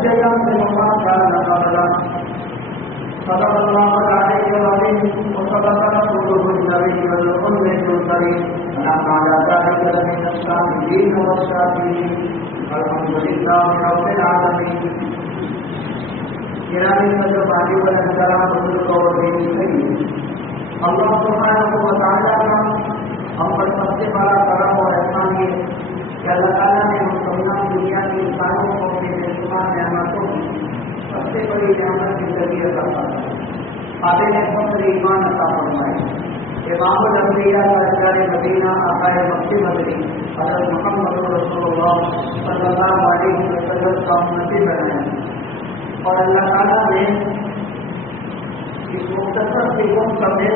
الحج يعظم ما كان قبله صدق الله العلي العظيم وصدق رسوله النبي الأمي الكريم ونحن على ذلك لمن الشاهدين والشاكرين الحمد لله رب العالمين. گرامی مجموعی والاحترام بزرگوں اور دینی سید اللہ سبحانہ و تعالیٰ کا ہم پر سب سے بڑا کرم اور احسان یہ کہ اللہ تعالیٰ نے تمام دنیا کے انسانوں کو اپنی بے شمار نعمتوں کی سب سے بڑی نعمت زندگی عطا فرمائی. قابل فخر ایمان عطا فرمائی. امام الانبیاء سرکار مدینہ آقا مفتی مدنی حضرت محمد رسول اللہ صلی اللہ علیہ وسلم کا امتی بنایا. اور اللہ تعالیٰ نے اس مختصر کے وقت میں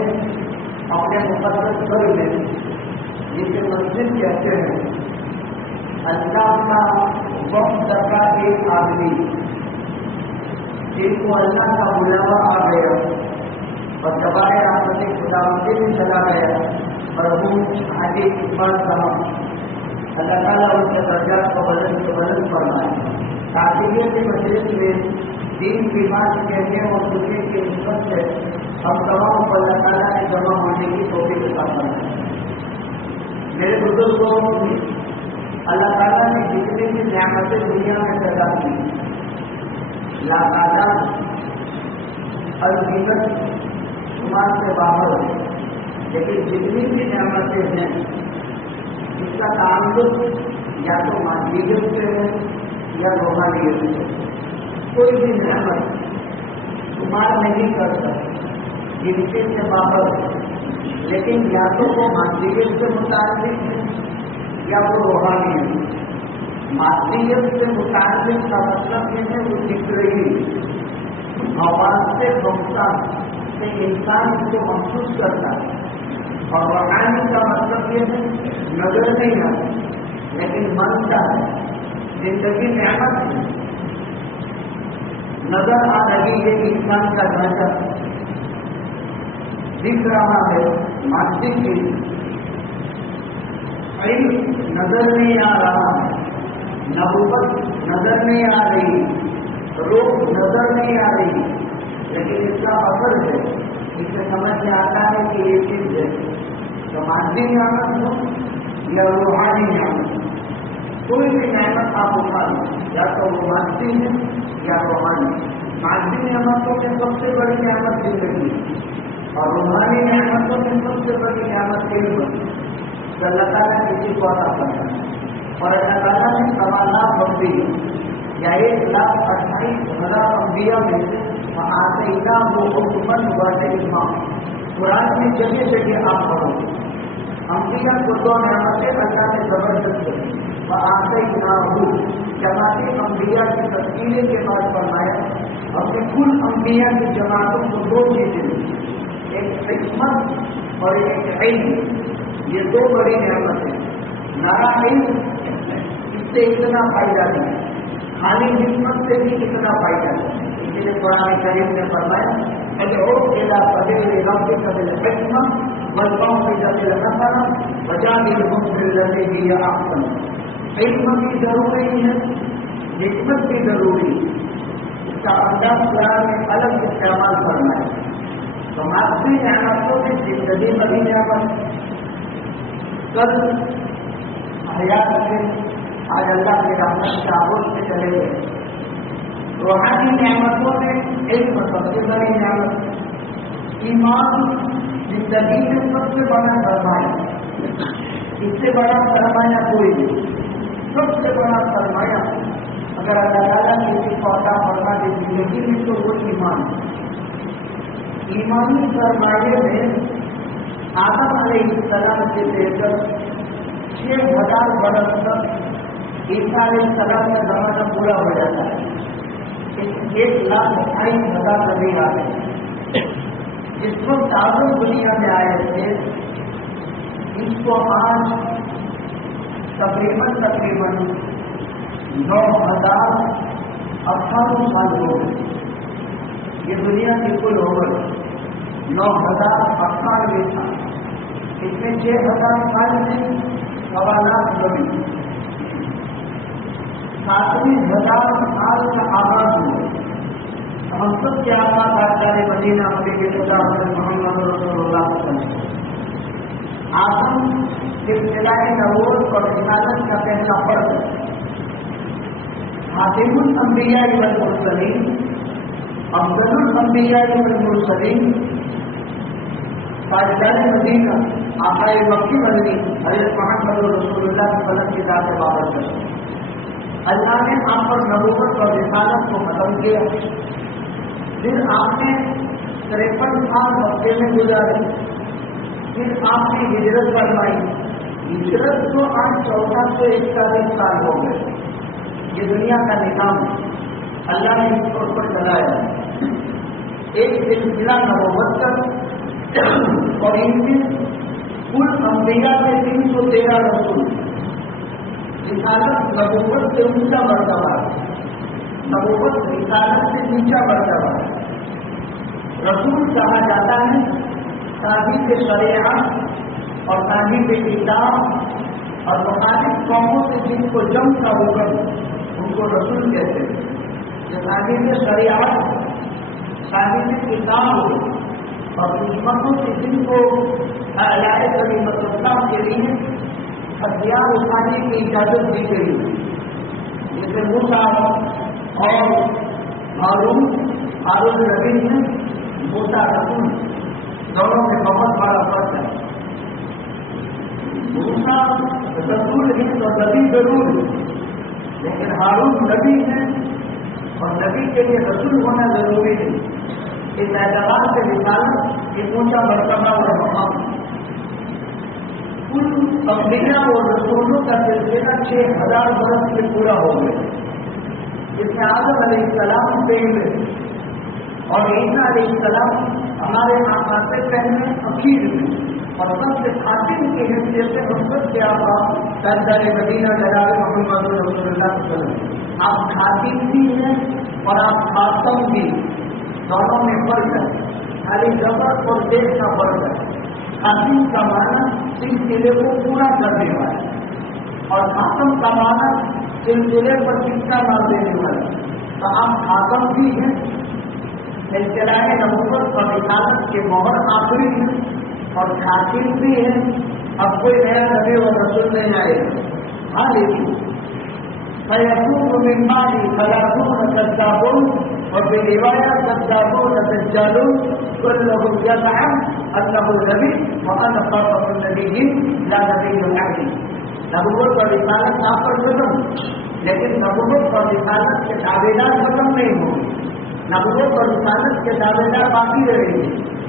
اپنے مقدس گھر میں جسے مسجد کہتے ہیں اللہ کا وقت کا ایک آدمی جن کو اللہ کا بلاوا آ گیا اور دوبارہ آپس خدا مندر میں چلا گیا اور وہ آگے اقبال صاحب اللہ تعالیٰ ان کے درجات کو بدل فرمائے تاکہ یہ مجلس میں دین کی بات کہنے اور سننے کی نسبت سے ہم تمام کو اللہ تعالیٰ نے جمع ہونے کی توفیق عطا فرمائے. میرے بزرگوں اللہ تعالیٰ نے جتنی بھی نعمتیں دنیا میں پیدا کی لاتعداد القیمت شمار سے باہر ہے، لیکن جتنی بھی نعمتیں ہیں اس کا تعلق یا تو مادیت سے ہے یا روحانیت سے. کوئی بھی نعمت شمار نہیں کرتا گنتی سے باہر، لیکن یا تو وہ مادیت سے متعلق ہے یا وہ روحانی ہے. مادیت سے متعلق کا مطلب یہ ہے وہ دکھ رہی آواز سے بھوکتا سے انسان اس کو محسوس کرتا ہے، اور روحانی کا مطلب یہ ہے نظر نہیں آتا لیکن مانتا ہے. زندگی نعمت ہے، نظر آ رہی ہے انسان کا ڈھانچہ دکھ رہا ہے مادی کی، علم نظر نہیں آ رہا، نبوت نظر نہیں آ رہی، روح نظر نہیں آ رہی، لیکن اس کا اثر ہے. اس سے سمجھ میں آتا ہے کہ یہ چیز ہے تو مادی نعمت ہو یا روحانی نعمت. کوئی بھی نعمت آپ اٹھا لیں یا تو وہ مادی ہے یا روحانی. مادی نعمتوں میں سب سے بڑی نعمت زندگی اور روحانی نعمتوں میں سب سے بڑی نعمت علم ہے. اللہ تعالیٰ کسی کو عطا کرتا ہے اور اللہ تعالیٰ نے 1.25 انبیاء یا 1,28,000 انبیاء میں سے آتینا وہ حکمت بڑے امام. قرآن میں جگہ جگہ آپ پڑھو انبیاء کو 2 نعمتیں اللہ نے زبردست دی. آتینا ہو جماعتی انبیاء کی تفصیلیں کے بعد فرمایا ہم نے کل انبیاء کی جماعتوں کو 2 چیزیں دی، ایک حکمت اور ایک علم. یہ 2 بڑی نعمت ہیں. نارا علم اس سے اتنا فائدہ نہیں، خالی حکمت سے بھی اتنا فائدہ نہیں. اس لیے قرآن کریم نے فرمایا ادعو الی سبیل ربک بالحکمۃ والموعظۃ الحسنہ وجادلہم بالتی ہی احسن. علم بھی ضروری ہے، حکمت بھی ضروری ہے. اس کا انداز قرآن میں الگ استعمال کرنا ہے. تو مادی نعمتوں میں زندگی بڑی نعمت. کل حیات سے آج اللہ کے رحمت کے آغوش سے چلے گئے. روحانی نعمتوں میں علم سب سے بڑی نعمت. ایمان زندگی میں سب سے بڑا سرمایہ، اس سے بڑا سرمایہ کوئی نہیں. سب سے بڑا سرمایہ اگر اللہ تعالیٰ کسی کو عطا فرما دے زندگی میں تو وہ ایمان ہے. ایمانی سرمایہ میں آدم علیہ السلام سے لے کر 6,000 برس تک عیسیٰ علیہ السلام کا زمانہ پورا ہو جاتا ہے. 1,28,000 نبی آ گئے. جس وقت آدم دنیا میں آئے تھے اس کو آج تقریباً 9,098 سال ہو گئے. یہ دنیا کی کل عمر 9,098 سال. اس میں 6,000 سال میں 1.25 نبی. 7,000 سال کا آغاز ہوا. ہم سب کے آقا تاجدار مدینہ نبی کے خدا حضرت محمد رسول اللہ صلی اللہ علیہ وسلم آپ کے ابتدائی نبوت اور رسالت کا پہلا فرض ہے. خاتم الانبیاء والمرسلین، افضل الانبیاء والمرسلین، تاجدار مدینہ آقا مکی مدنی حضرت محمد رسول اللہ صلی اللہ علیہ وسلم کی ذات بابت ہے. اللہ نے آپ پر نبوت اور رسالت کو ختم کیا. پھر آپ نے 53 سال مکے میں گزارے. پھر آپ نے ہجرت فرمائی. ہجرت کو آج 1441 سال ہو گئے. یہ دنیا کا نظام اللہ نے اس پر چلایا. ایک سلسلہ نبوت کا اور ان میں کل انبیاء سے 313 رسول. رسالت نبوت سے اونچا مرتبہ ہے، نبوت رسالت سے نیچا مرتبہ ہے. رسول کہا جاتا ہے صاحب شریعت اور صاحب کتاب اور مخالف قوموں سے جن کو جنگ کا حکم ان کو رسول کہتے ہیں. جو صاحب شریعت، صاحب کتاب اور دشمنوں سے جن کو اعلاء کلمت اللہ کے لیے ہتھیار اٹھانے کی اجازت دی گئی، جیسے موسیٰ اور ہارون نبی ہیں. موسیٰ رسول، دونوں میں بہت بڑا فرق ہے. موسیٰ رسول ہیں تو نبی ضرور ہے، لیکن ہارون نبی ہیں اور نبی کے لیے رسول ہونا ضروری ہے. اس اعتبار سے رسالت ایک اونچا مرتبہ اور مقام ہے. کل انبیاء اور رسولوں کا سلسلہ 6,000 برس سے پورا ہو گیا. جس میں آدم علیہ السلام پہلے اور عیسیٰ علیہ السلام ہمارے آقا سے پہلے اخیر میں اور سب سے خاتم کی حیثیت سے ہم سب کے آقا تاجدار مدینہ جناب محمد رسول اللہ صلی اللہ علیہ وسلم. آپ خاتم بھی ہیں اور آپ خاتم بھی، دونوں میں فرق ہے. خالی زبر اور دیش کا فرق ہے. خاتم کا معنی سلسلے کو پورا کرنے والا اور خاتم کا معنی سلسلے پر ٹکا نہ دینے والا. تو آپ خاتم بھی ہیں، سلسلہ نبوت اور رسالت کے مہر آخری ہیں، اور خاتم بھی ہیں. اب کوئی نیا نبی اور رسول نہیں آئے گا. ہاں لیکن فیکون من بعدی 30 کذابون وفي رواية كذابون دجالون كلهم يزعم أنه نبي وأنا خاتم النبيين لا نبي بعدي. نبوت اور رسالت آپ پر ختم، لیکن نبوت اور رسالت کے دعوے دار ختم نہیں ہوئے. نبوت اور رسالت کے دعوے دار باقی رہے گی.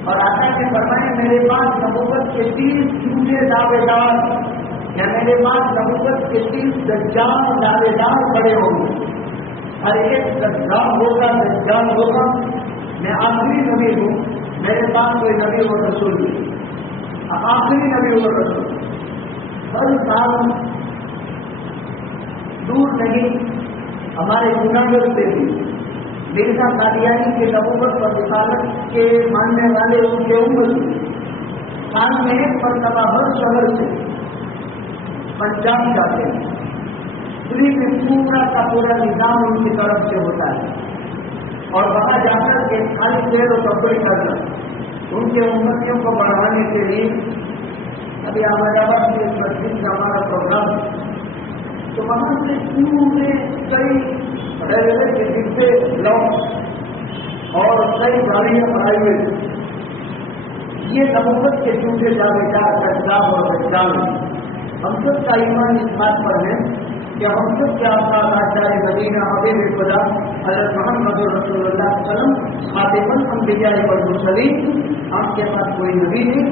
اور آقا نے فرمایا میرے پاس نبوت کے 30 جھوٹے دعوے دار، یا میرے پاس نبوت کے 30 دجال دعوے دار پڑے ہوں گے. ہر ایک دجال ہوگا، دجال ہوگا. میں آخری نبی ہوں، میرے پاس کوئی نبی اور رسول نہیں. آخری نبی اور رسول. ہر سال دور نہیں ہمارے جوناگڑھ سے بھی مرزا قادیانی کے نبوت اور رسالت کے ماننے والے ان کے عمر سال میں ایک مرتبہ ہر شہر سے پنجاب جاتے ہیں. دلی میں پورا کا پورا نظام ان کی طرف سے ہوتا ہے اور وہاں جا کر کے خالی پیر و کپڑے کرنا ان کے امتیوں کو بڑھانے کے لیے. ابھی احمد آباد میں اس مسجد کا ہمارا پروگرام، تو وہاں سے پورے کئی ریلوے کے ڈبے بلاک اور کئی گاڑیاں پرائیویٹ یہ نبوت کے جھوٹے دعوے دار کذاب اور دجال. ہم سب کا ایمان اس بات پر ہے کہ ہم سب کے آقا تاجدار مدینہ حبیب خدا حضرت محمد رسول اللہ صلی اللہ علیہ وسلم خاتم الانبیاء والمرسلین. آپ کے پاس کوئی نبی نہیں،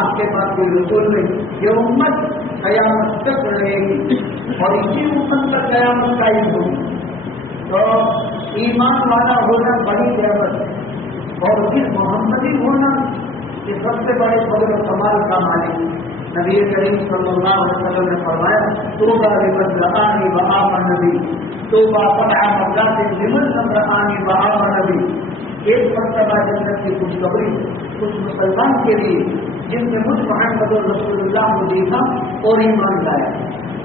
آپ کے پاس کوئی رسول نہیں. یہ امت قیامت تک رہے گی اور اسی امت پر قیامت قائم ہوگی. تو ایمان والا ہونا بڑی نعمت ہے اور پھر محمدی ہونا یہ سب سے بڑے فضل و کمال کا مالک. نبی کریم صلی اللہ علیہ وسلم نے فرمایا توبہ لمن رآنی وآمن نبی، توبہ سبع مرات لمن رآنی وآمن نبی. ایک مرتبہ جنت کی خوشخبری کچھ مسلمان کے لیے جن نے مجھ محمد رسول اللہ کو دیکھا اور ایمان لایا.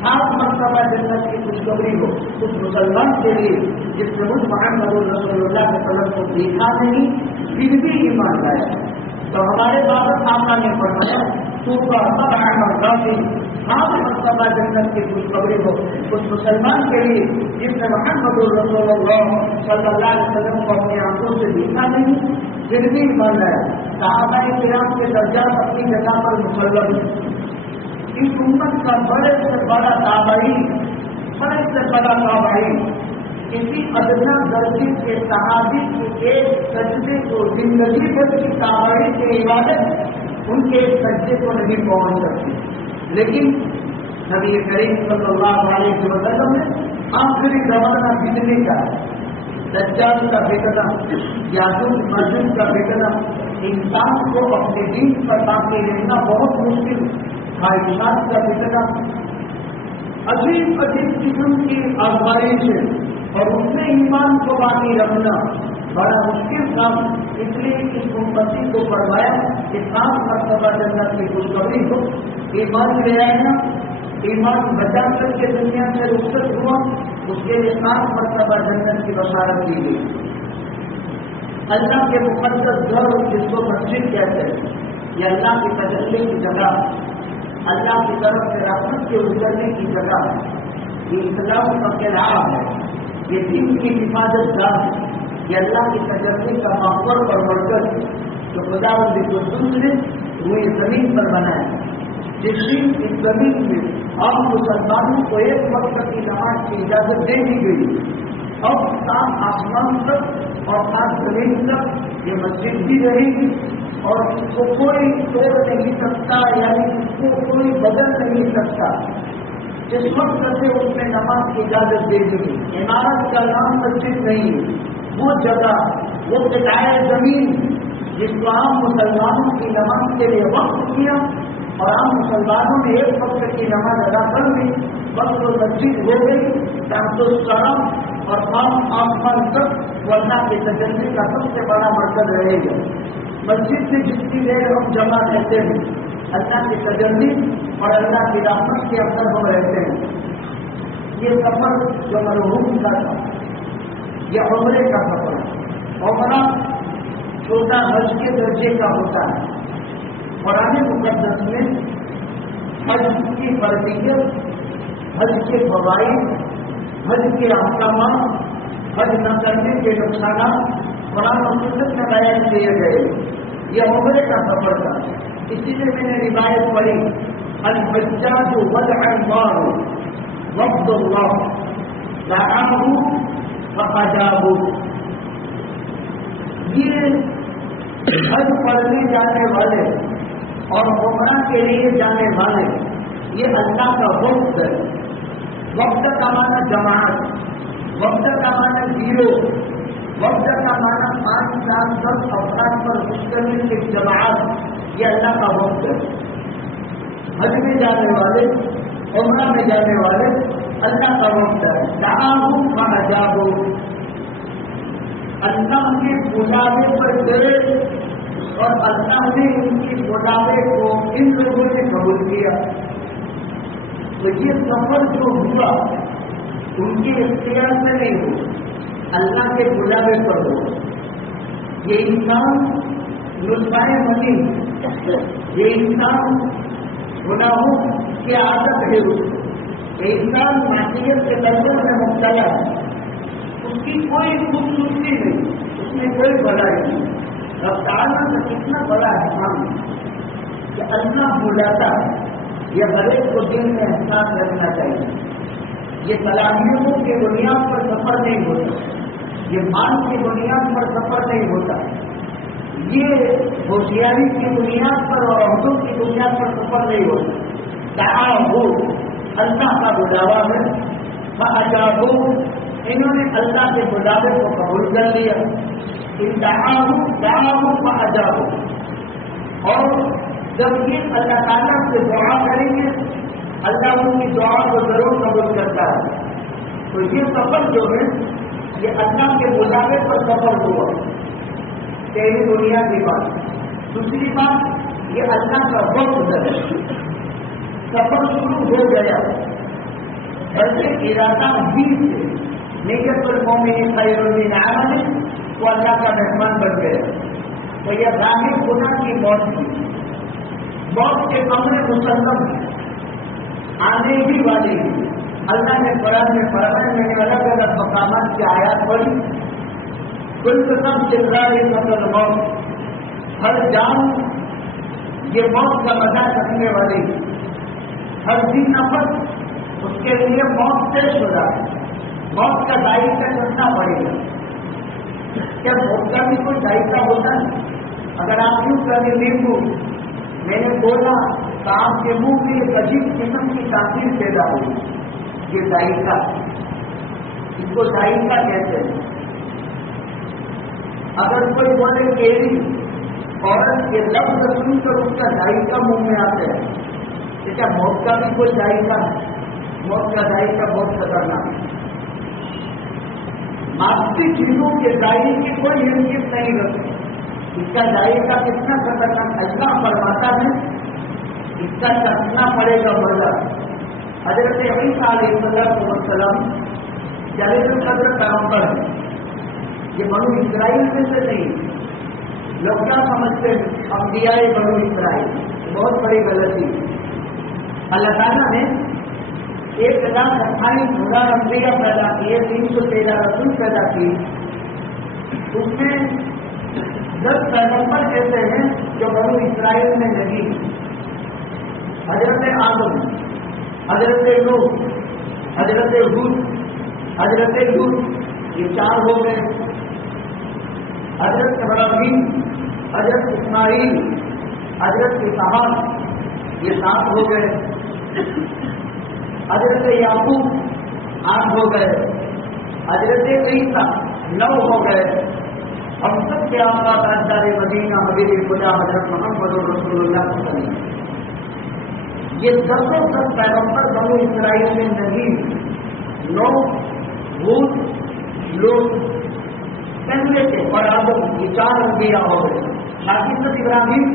7 مرتبہ جنت کی خوشخبری ہو اس مسلمان کے لیے جس نے مجھ محمد رسول اللہ کے وسلم کو دیکھا نہیں پھر بھی ایمان لایا. تو ہمارے بابت آقا نے فرمایا تو کا سب مرتبہ 7 مرتبہ جنت کی خوشخبری ہو اس مسلمان کے لیے جس نے محمد رسول اللہ صلی اللہ علیہ وسلم کو اپنی آنکھوں سے دیکھا نہیں پھر بھی ایمان لایا. صحابہ کرام کے درجات اپنی جگہ پر مسلم ہیں. اس امت کا بڑے سے بڑا تابعی کسی ادنا درجے کے صحابی کے ایک سجدے کو زندگی بھر کی تابعی کی عبادت ان کے ایک سجدے کو نہیں پہنچ سکتی. لیکن نبی کریم صلی اللہ علیہ وسلم نے آخری زمانہ بجلی کا دجال کا فتنہ یاجوج ماجوج کا فتنہ انسان کو اپنے دین پر باقی رہنا بہت مشکل خواہشات کا فتنہ عجیب قسم کی آزمائش ہے اور اس میں ایمان کو باقی رکھنا بڑا مشکل کام. اس لیے اس امتی کو فرمایا کہ 7 مرتبہ جنت کی خوشخبری ہو. ایمان لے آئے ایمان بچا کر کے دنیا سے رخصت ہوا اس کے لیے 7 مرتبہ جنت کی بشارت دی گئی. اللہ کے مقدس گھر جس کو مسجد کہتے ہیں یہ اللہ کی تجلی کی جگہ اللہ کی طرف سے رحمت کے اترنے کی جگہ یہ اسلام کا قلعہ ہے. یہ دین کی حفاظت گاہ ہے. یہ اللہ کی تجلی کا ماحول اور مرکز جو خدا قدوس نے وہ یہ زمین پر بنایا. جس دن اس زمین میں عام مسلمانوں کو ایک وقت کی نماز کی اجازت دے دی گئی اب 7 آسمان تک اور 7 زمین تک یہ مسجد بھی رہے گی اور اس کو کوئی توڑ نہیں سکتا یعنی اس کو کوئی بدل نہیں سکتا. جس وقت سے اس میں نماز کی اجازت دے دی گئی عمارت کا نام مسجد نہیں ہے وہ جگہ وہ قطعہ زمین جس کو عام مسلمانوں کی نماز کے لیے وقف کیا اور عام مسلمانوں نے ایک وقت کی نماز ادا کر لی بس وہ مسجد ہو گئی. تاکہ کرم اور عام آسمان تک وہ اللہ کے تجلی کا سب سے بڑا مرکز رہے گا. مسجد سے جتنی دیر ہم جمع رہتے ہیں اللہ کی تجلی اور اللہ کی رحمت کے اندر ہم رہتے ہیں. یہ سفر جو مرحوم کا تھا یہ عمرے کا سفر ہے. عمرہ چھوٹا حج کے درجے کا ہوتا ہے. قرآن مقدس میں حج کی فرضیت حج کے فوائد حج کے احکامات حج نہ کرنے کے نقصانات قرآن و سنت میں بیان کیے گئے. یہ عمرے کا سفر تھا. اسی لیے میں نے روایت پڑھی الحجاج والعمار وفد اللہ دعاہم فاجابوا. یہ حج پڑھنے جانے والے اور عمرہ کے لیے جانے والے یہ اللہ کا وقت ہے. وقت کا معنی جماعت وقت کا معنی گیروہ وقت کا معنی 5 4 10 افراد پر مشتمل کی جماعت یہ اللہ کا وقت ہے. حج میں جانے والے عمرہ میں جانے والے اللہ کا وقت ہے. دعاہم فاجابوا اللہ کے بلاوے پر گئے اور اللہ نے ان کی بلاوے کو ان لوگوں نے قبول کیا. تو یہ سفر جو ہوا ان کے اختیار سے نہیں ہوا اللہ کے بلاوے پر ہوا. یہ انسان نسخائے منی یہ انسان گناہوں کی عادت ہے. یہ انسان معصیت کے درجے میں مبتلا ہے. اس کی کوئی خوبصورتی نہیں اس میں کوئی بھلائی نہیں. رب تعالیٰ کا کتنا بڑا احسان کہ اللہ بلاتا ہے. یہ ہر ایک کو دل میں احساس رکھنا چاہیے. یہ صلاحیتوں کی بنیاد پر سفر نہیں ہوتا. یہ مال کی بنیاد پر سفر نہیں ہوتا. یہ ہوشیاری کی بنیاد پر اور عہدوں کی بنیاد پر سفر نہیں ہوتا. دعاؤں اللہ کا بلاوا ہے. فاجابوا انہوں نے اللہ کے بلاوے کو قبول کر لیا. دعاؤں فاجابوا اور جب یہ اللہ تعالیٰ سے دعا کریں گے اللہ ان کی دعا کو ضرور قبول کرتا ہے. تو یہ سفر جو ہے یہ اللہ کے بلاوے پر سفر ہوا. پہلی دنیا کی بات. دوسری بات یہ اللہ کا وقت ہے. سفر شروع ہو گیا بلکہ ارادہ ہی سے نیت المومن خیر من عمل وہ اللہ کا مہمان بن گیا. تو یہ ظاہر گناہ کی موت تھی. موت کے امر مسلم آنے ہی والی. اللہ نے قرآن میں فرمایا، میں نے الگ الگ مقامات کی آیات پڑھی. کل قسم چل مطلب موت، ہر جان یہ موت کا مزہ چکنے والی. ہر دن نفس اس کے لیے موت پیش ہو رہا ہے. موت کا ذائقہ چلنا پڑے گا. کیا موت کا بھی کوئی ذائقہ ہوتا ہے؟ اگر آپ یوں کریں لیمبو، میں نے بولا تو آپ کے منہ میں ایک عجیب قسم کی تاثیر پیدا ہوئی. یہ ذائقہ، اس کو ذائقہ کہتے ہیں. اگر کوئی بولے کیری، عورت کے لفظ سن کر اس کا ذائقہ منہ میں آتا ہے، تو کیا موت کا بھی کوئی ذائقہ ہے؟ موت کا ذائقہ بہت خطرناک ہے. معاشی چیزوں کے ذائقے کی کوئی اہمیت نہیں رکھتی. اس کا ذائقہ کتنا خطرناک اللہ فرماتا ہے، اس کا چکھنا پڑے گا مزہ. حضرت عیسیٰ علیہ السلام جلیل القدر پیغمبر ہے. یہ بنو اسرائیل میں سے نہیں. لوگ کیا سمجھتے ہیں انبیاء بنو اسرائیل؟ بہت بڑی غلطی. اللہ تعالیٰ نے 1,28,000 انبیاء پیدا کیے، 313 رسول پیدا کیے. اس میں 10 پیغمبر ایسے ہیں جو بنو اسرائیل میں نہیں. حضرت آدم، حضرت نوح، حضرت ہود، حضرت لوط، یہ 4 ہو گئے. حضرت ابراہیم، حضرت اسماعیل، حضرت سہاب، یہ 7 ہو گئے. حضرت یعقوب 8 ہو گئے. حضرت عیسیٰ 9 ہو گئے. ہم سب کے آقا تاجدار مدینہ حبیب خدا حضرت محمد رسول اللہ صلی اللہ علیہ وسلم، یہ 10 پیغمبر بنو اسرائیل میں نہیں. نوح، ہود، لوط پہلے کے اور آدم، یہ 4 انبیاء ہو گئے. حضرت ابراہیم،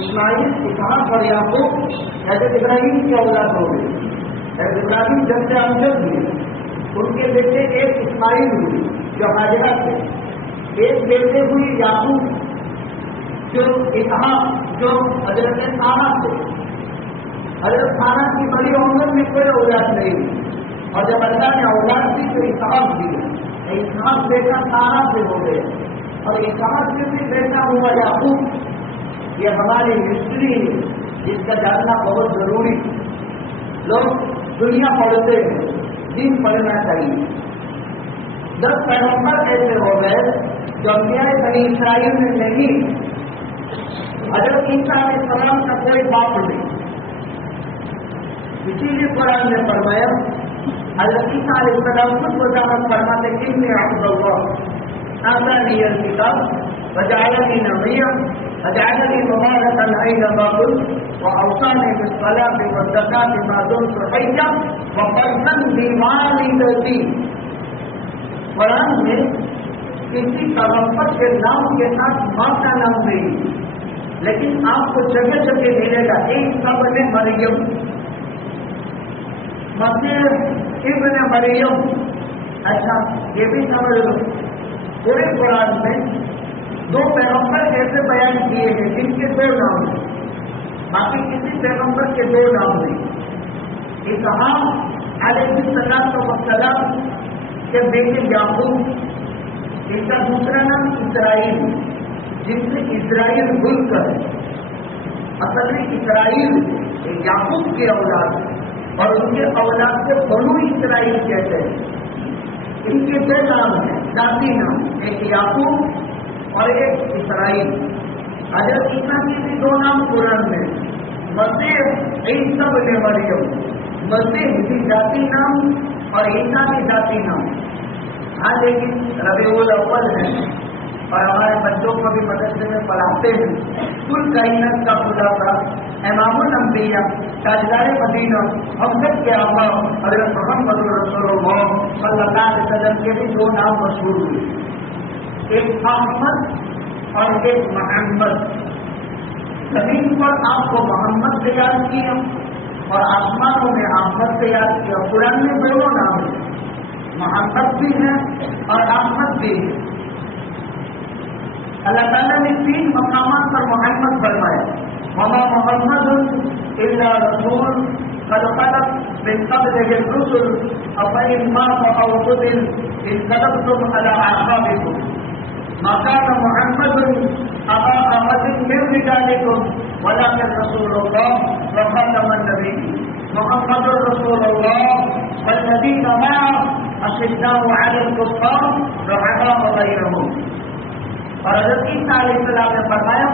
اسماعیل، اسحاق اور یعقوب حضرت ابراہیم کی اولاد ہو گئی. حضرت ابراہیم جب سے امجد ہوئے، ان کے بیٹے ایک اسماعیل ہوئے جو حاجرہ تھے، ایک بیٹے ہوئی یعقوب جو اسحاق جو حضرت سارہ تھے. حضرت سارہ کی بڑی عمر میں کوئی اولاد نہیں ہوئی، اور جب اللہ نے اولاد دی تو اسحاق دی. اسحاق بیٹا سارہ سے ہو گئے، اور اسحاق سے بھی بیٹا ہوا یعقوب. یہ ہماری ہسٹری ہے جس کا جاننا بہت ضروری. لوگ دنیا پڑھتے ہیں، دین پڑھنا چاہیے. 10 پیغمبر ایسے ہو گئے جو انبیاء بنی اسرائیل میں نہیں. حضرت عیسیٰ علیہ السلام کا کوئی باپ نہیں. اسی لیے قرآن نے فرمایا، حضرت عیسیٰ علیہ السلام خود وضاحت فرماتے کہ انی عبد اللہ آتانی الکتاب وجعلنی نبیا وجعلنی مبارکا اینما کنت واوصانی بالصلاۃ والزکاۃ ما دمت حیا وبرا بوالدتی. قرآن میں کسی پیغمبر کے نام کے ساتھ ماں کا نام نہیں، لیکن آپ کو جگہ جگہ ملے گا ایک ابن مریم، مسیح ابن مریم. اچھا یہ بھی سمجھ لو، پورے قرآن میں 2 پیغمبر ایسے بیان کیے ہیں جن کے 2 نام ہیں، باقی کسی پیغمبر کے 2 نام نہیں. اسحاق علیہ السلام کے بیٹے یعقوب، ان کا دوسرا نام اسرائیل، جن سے اسرائیل ملک ہے. اصل میں اسرائیل یعقوب کی اولاد ہے، اور ان کے اولاد کو بنو اسرائیل کہتے ہیں. ان کے 2 نام ہیں، ذاتی نام، ایک یعقوب اور ایک اسرائیل. حضرت عیسیٰ کے بھی 2 نام قرآن میں، مسیح عیسیٰ ابن مریم. مسیح بھی ذاتی نام اور عیسیٰ بھی ذاتی نام. ہاں لیکن ربیع الاول ہے اور ہمارے بچوں کو بھی مدرسے میں پڑھاتے ہیں. کل کائنات کا خدا تھا، امام الانبیاء، تاجدار مدینہ، ہم سب کے آقا حضرت محمد رسول اللہ صلی اللہ علیہ وسلم کے بھی 2 نام مشہور ہوئے، ایک احمد اور ایک محمد. زمین پر آپ کو محمد سے یاد کیا اور آسمانوں میں احمد سے یاد کیا. قرآن میں دونوں نام ہیں, محمد بھی ہے اور احمد بھی ہے. اللہ تعالیٰ نے 3 مقامات پر محمد فرمایا. وما محمد الا رسول قد خلت من قبله الرسل افإن مات أو قتل انقلبتم على أعقابكم ما كان محمد أبا أحد من رجالكم ولكن رسول الله وخاتم النبيين محمد رسول الله والذين معه أشداء على الكفار رحماء بينهم. اور حضرت عیسیٰ علیہ السلام نے فرمایا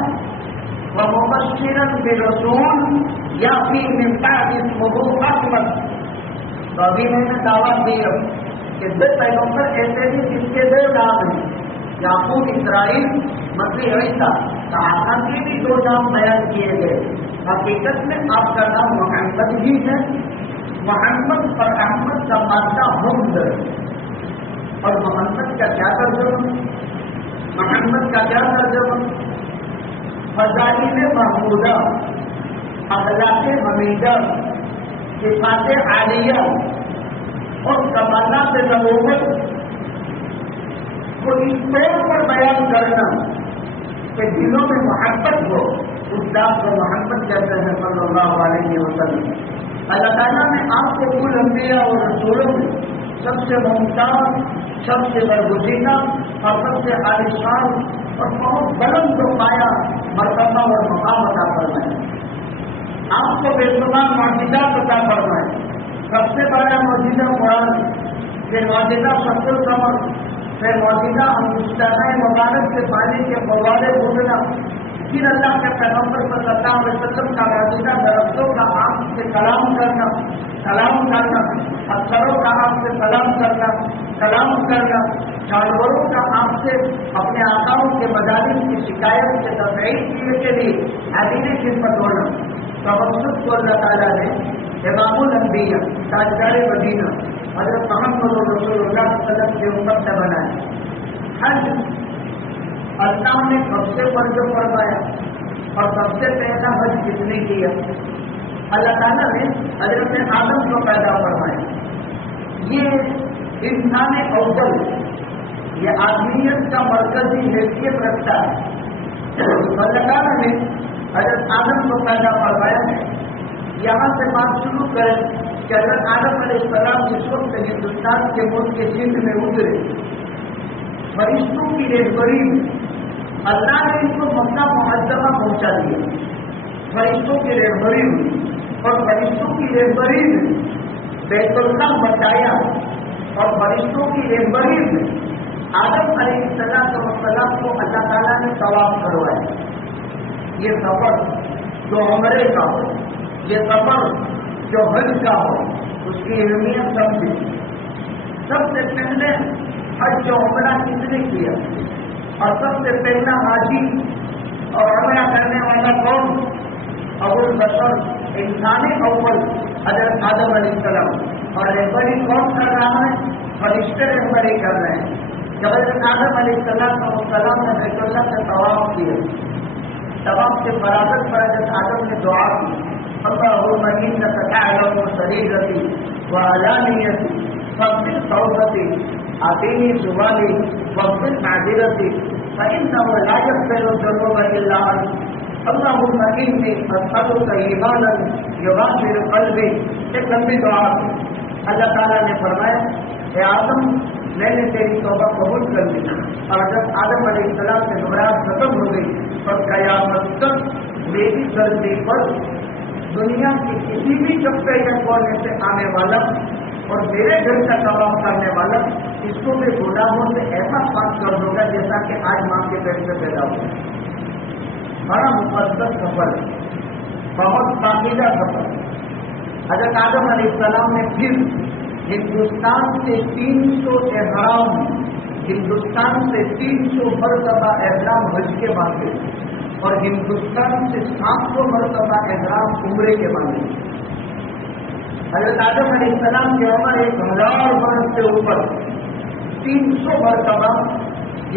وَمُبَشِّرًا بِرَسُولٍ يَأْتِي مِن بَعْدِ اسْمُهُ أَحْمَدُ. تو ابھی میں نے دعویٰ دی کہ 2 پیغمبر ایسے ہیں جس کے 2 نام ہیں, یعقوب اسرائیل, مسیح عیسیٰ. کہا کہ بھی 2 نام بیان کیے گئے. حقیقت میں آپ کا نام محمد ہی ہے. محمد اور احمد کا مادہ حمد ہے. اور محمد کا کیا ترجمہ؟ محمد کا کیا ترجمہ؟ فضائل محمودہ, اخلاق حمیدہ, صفات عالیہ اور کمالات نبوت کو اس طور پر بیان کرنا کہ دلوں میں محبت ہو, اس ذات کو محمد کہتے ہیں صلی اللہ علیہ وسلم. اللہ تعالیٰ نے آپ کو کل انبیاء اور رسولوں میں سب سے ممتاز, سب سے برگزیدہ اور سب سے عالیشان اور بہت بلند و پایا مرتبہ اور مقام عطا فرمایا. آپ کو بے شمار معجزات عطا فرمائے. سب سے بڑا معجزہ قرآن, پھر معجزہ شمس القمر, پھر معجزہ مستانہ مبارک سے پانی کے فوارے پھوٹنا, پھر اللہ کے پیغمبر صلی اللہ علیہ وسلم کا معجزہ درختوں کا آنکھ سے کلام کرنا, پتھروں کا آنکھ سے کلام کرنا, جانوروں کا آنکھ سے اپنے آقاؤں کے مجالس کی شکایت سے تفریح کے لیے عدیم خدمت ہونا. توسط کو اللہ تعالیٰ نے امام الانبیاء تاجدار مدینہ حضرت محمد رسول اللہ صلی اللہ علیہ وسلم کی امت نے بنایا. حج اللہ نے سب سے فرض فرمایا اور سب سے پہلا حج کس نے کیا؟ اللہ تعالیٰ نے حضرت آدم کو پیدا فرمایا. یہ انسان اول, یہ آدمیت کا مرکزی حیثیت رکھتا ہے. اللہ تعالیٰ نے حضرت آدم کو پیدا فرمایا. یہاں سے بات شروع کریں کہ حضرت آدم علیہ السلام جس وقت ہندوستان کے ملک کے سندھ میں اترے, فرشتوں کی رہبری میں اللہ نے ان کو مکہ معظمہ پہنچا دیا. فرشتوں کی رہبری میں اور فرشتوں کی رہبری میں بیت اللہ بچایا اور فرشتوں کی رہبری میں آدم علیہ السلام کو اللہ تعالیٰ نے طواف کروایا. یہ سفر جو عمرے کا ہو, یہ سفر جو حج کا ہو, اس کی اہمیت سمجھے. سب سے پہلے حج جو عمرہ کس نے کیا اور سب سے پہلا حاجی اور عمرہ کرنے والا کون؟ ابو البشر انسان اول حضرت آدم علیہ السلام. اور رہبری کون کر رہا ہے؟ فرشتے رہبری کر رہے ہیں. جب حضرت آدم علیہ السلام نے بیت اللہ سے طواف کیا, طواف کے برابر پر حضرت آدم نے دعا کی, اللہم انک تعلم سریرتی وعلانیتی فاغفر توبتی آتینی سؤالی واغفر معذرتی فإنہ لا یغفر الذنوب الا انت اللہم انی اسألک ایمانا یغادر قلبی. ایک لمبی دعا کی. اللہ تعالیٰ نے فرمایا اے آدم, میں نے تیری توبہ قبول کر لی. اور جب آدم علیہ السلام سے گھبراہٹ ختم ہو گئی اور قیامت تک میری دھرتی پر دنیا کی کسی بھی چپے یا کونے سے آنے والا اور میرے گھر کا طواف کرنے والا اس کو بھی گناہوں سے ایسا پاک کر دوں گا جیسا کہ آج ماں کے پیٹ سے پیدا ہوا. بڑا مقدس سفر, بہت پاکیزہ سفر. حضرت آدم علیہ السلام نے پھر ہندوستان سے 300 مرتبہ احرام حج کے باندھے اور ہندوستان سے 700 مرتبہ احرام عمرے کے باندھے. حضرت آدم علیہ السلام کی عمر 1000 برس سے اوپر 300 مرتبہ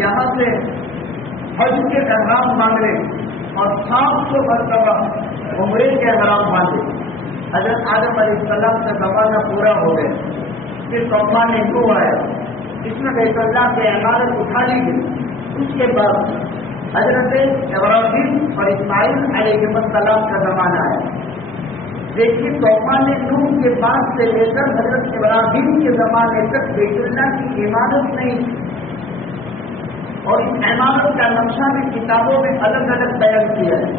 یہاں سے حج کے احرام باندھے اور 700 مرتبہ عمرے کے احرام باندھے. حضرت آدم علیہ السلام کا زمانہ پورا ہو گیا، پھر طوفان نوح آیا، اس میں بیت اللہ کی عمارت اٹھا لی گئی۔ اس کے بعد حضرت ابراہیم اور اسماعیل علیہ السلام کا زمانہ آیا۔ دیکھیے طوفان نوح کے بعد سے لے کر حضرت ابراہیم کے زمانے تک بیت اللہ کی عمارت نہیں، اور اس عمارت کا نقشہ بھی کتابوں میں الگ الگ بیان کیا ہے۔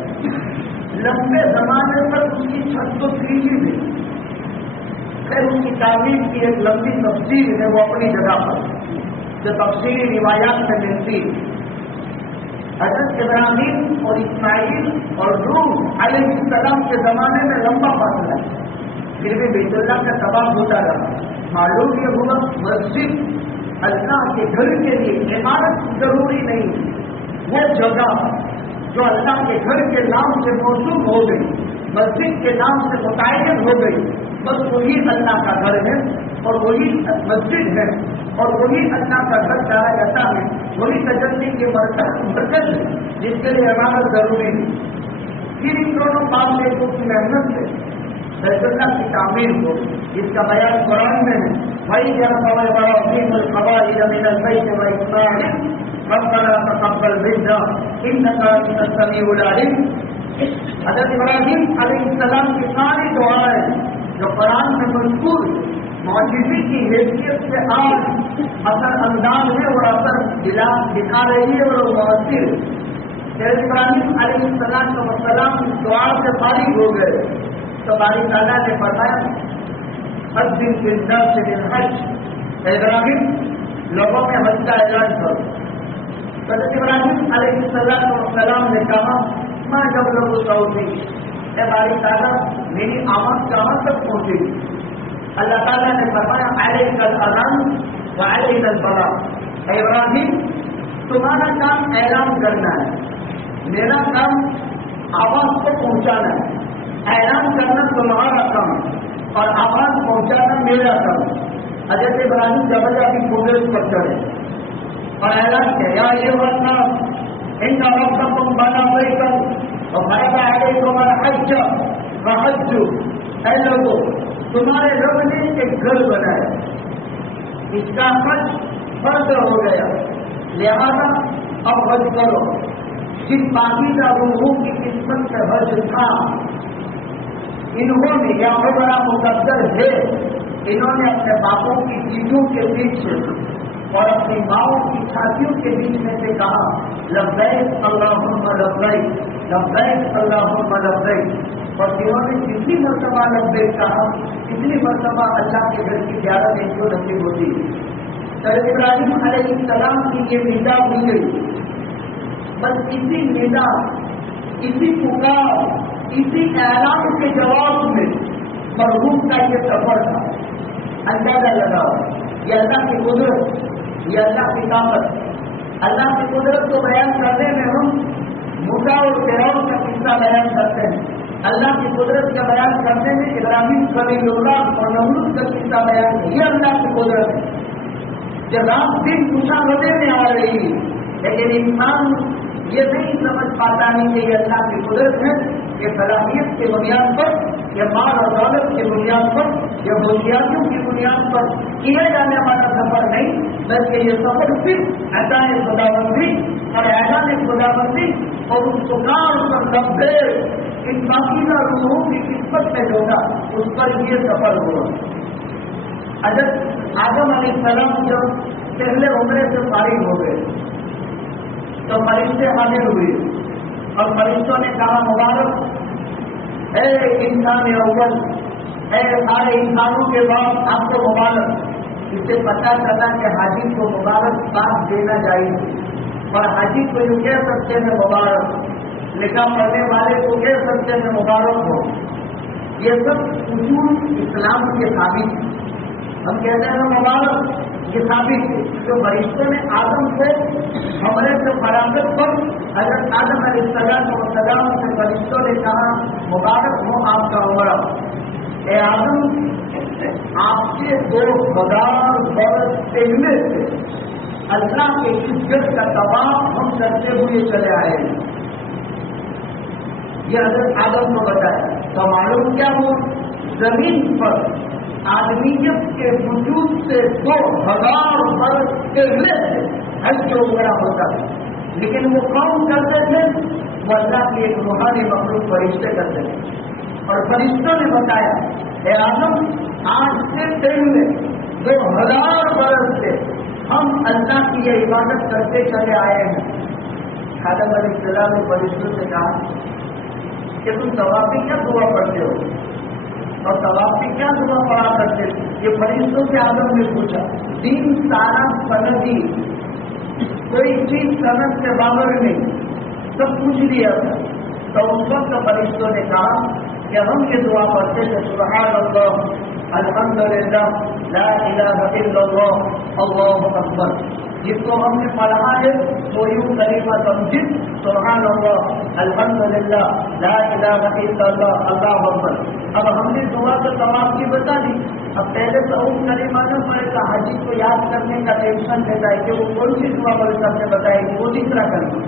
لمبے زمانے پر اس کی چھت تو سیدھی تھی، پھر اس کی تعمیر کی ایک لمبی تفصیل ہے، وہ اپنی جگہ پر جو تفصیلی روایات میں ملتی ہے۔ حضرت ابراہیم اور اسماعیل اور نوح علیہ السلام کے زمانے میں لمبا فاصلہ ہے، پھر بھی بیت اللہ کا تباہ ہوتا رہا۔ معلوم یہ ہوا مسجد اللہ کے گھر کے لیے عمارت ضروری نہیں، وہ جگہ جو اللہ کے گھر کے نام سے موصوف ہو گئی، مسجد کے نام سے متعین ہو گئی، بس وہی اللہ کا گھر ہے اور وہی مسجد ہے اور وہی اللہ کا گھر کہا جاتا ہے، وہی تجلی کے مرکز ہے جس کے لیے عمارت ضروری ہے۔ پھر ان دونوں کام میں کی محنت سے بیت اللہ کی تعمیر ہو، اس کا بیان قرآن میں ہے۔ بھائی جب ابراہیم القواعد من البیت واسماعیل ربنا تقبل منا انک انت السمیع العلیم۔ حضرت ابراہیم علیہ السلام کی ساری دعائیں جو قرآن میں مذکور معجزے کی حیثیت سے آج اثر انداز ہے اور اثر دکھا رہی ہے اور مؤثر ہے۔ حضرت ابراہیم علیہ السلام دعا سے فارغ ہو گئے تو باری تعالیٰ نے فرمایا حج سے حج، ابراہیم لوگوں میں حج کا اعلان کرو۔ حضرت ابراہیم علیہ السلام نے کہا میں جب لوگ سعودی اے باری تعالیٰ میری آمد کہاں تک پہنچے گی؟ اللہ تعالیٰ نے فرمایا علیک الاذان وعلیک البلاغ، اے ابراہیم تمہارا کام اعلان کرنا ہے، میرا کام آواز کو پہنچانا ہے۔ اعلان کرنا تمہارا کام اور آواز پہنچانا میرا کام۔ حضرت ابراہیم جب کی قدرت پر چڑھے اور اعلان کیا یا ایھا الناس ان ربکم بنا بیتا وفرض علیکم الحج فحجوا، اے لوگوں تمہارے رب نے ایک گھر بنایا، اس کا حج فرض ہو گیا، لہذا اب حج کرو۔ جن پاکیزہ روحوں کی قسمت سے حج تھا، انہوں نے یا وہ بڑا مقدر ہے، انہوں نے اپنے باپوں کی چیزوں کے پیچھے اور اپنی ماؤں کی چھاتیوں کے بیچ میں سے کہا لبیک اللہم لبیک لبیک اللہم لبیک، اور جنہوں نے جتنی مرتبہ لبیک کہا اتنی مرتبہ اللہ کے گھر کی زیارت ان کو نصیب ہوتی ہے۔ حضرت ابراہیم علیہ السلام کی یہ ندا ہوئی گئی، بس اسی ندا، اسی پکار، اسی اعلان کے جواب میں مرحوم کا یہ سفر تھا۔ اندازہ لگاؤ، یہ اللہ کی قدرت، یہ اللہ کی طاقت۔ اللہ کی قدرت کو بیان کرنے میں ہم موسیٰ اور فرعون کا قصہ بیان کرتے ہیں، اللہ کی قدرت کا بیان کرنے میں ابراہیم خلیل اللہ اور نمرود کا قصہ بیان ہے۔ یہ اللہ کی قدرت ہے جو رات دن مشاہدے میں آ رہی ہے، لیکن انسان یہ نہیں سمجھ پاتا ہے کہ یہ اللہ کی قدرت ہے۔ یہ صلاحیت کے بنیاد پر، یہ مال اور دولت کے بنیاد پر، یہ ہوشیاریوں کی بنیاد پر کیا جانے والا سفر نہیں، بلکہ یہ سفر صرف عطائے خداوندی اور اعلان خداوندی اور اس پکار پر لبے ان پاکیزہ روحوں کی قسمت میں ہوگا، اس پر یہ سفر ہوا۔ حضرت آدم علیہ السلام جب پہلے عمرے سے فارغ ہو گئے تو فرشتے حاضر ہوئے اور فرشتوں نے کہا مبارک اے انسان اول، اے سارے انسانوں کے بعد آپ کو مبارک۔ اس سے پتہ چلا کہ حاجی کو مبارک بات دینا چاہیے، اور حاجی کو یہ کہہ سکتے ہیں مبارک، نکاح پڑھنے والے کو کہہ سکتے ہیں مبارک ہو۔ یہ سب اصول اسلام کے ثابت ہیں، ہم کہتے ہیں مبارک، یہ ثابت ہے۔ جو فرشتوں نے آدم کو عمرے سے فراغت پر حضرت آدم علیہ السلام سے فرشتوں نے کہا مبارک ہو آپ کا عمرہ۔ اے آدم آپ کے 2000 برس پہلے سے اللہ کے عزت کا طواف ہم کرتے ہوئے چلے آئے ہیں۔ یہ حضرت آدم کو بتایا تو معلوم کیا ہوا زمین پر آدمیت کے وجود سے 2000 برس پہلے سے حج جو عمرہ ہوتا ہے، لیکن وہ کون کرتے تھے؟ وہ اللہ کی ایک روحانی مخلوق فرشتے کرتے تھے، اور فرشتوں نے بتایا اے آدم آج سے پہلے 2000 برس سے ہم اللہ کی یہ عبادت کرتے چلے آئے ہیں۔ آدم علیہ السلام نے فرشتوں سے کہا کہ تم طواف کی کیا دعا پڑھتے ہو اور طواف کی کیا دعا پڑھا کرتے تھے؟ یہ فرشتوں سے آدم نے پوچھا۔ 3 سالہ سندی کوئی چیز سند سے باہر نہیں، سب پوچھ لیا تھا۔ تو اس وقت فرشتوں نے کہا کہ ہم یہ دعا پڑھتے تھے سبحان اللہ الحمدللہ لا الہ الا اللہ اللہ اکبر۔ جس کو ہم نے پڑھا ہے وہ یوں کلمہ سمجھے سبحان اللہ الحمدللہ لا الہ الا اللہ اللہ اکبر۔ اب ہم نے دعا تو تمام کی بتا دی، اب پہلے تو اس کلمہ نہ پڑے گا، حاجی کو یاد کرنے کا ٹینشن رہتا ہے کہ وہ کون سی دعا بول کر کے بتائے گی، وہ تیسرا کلمہ۔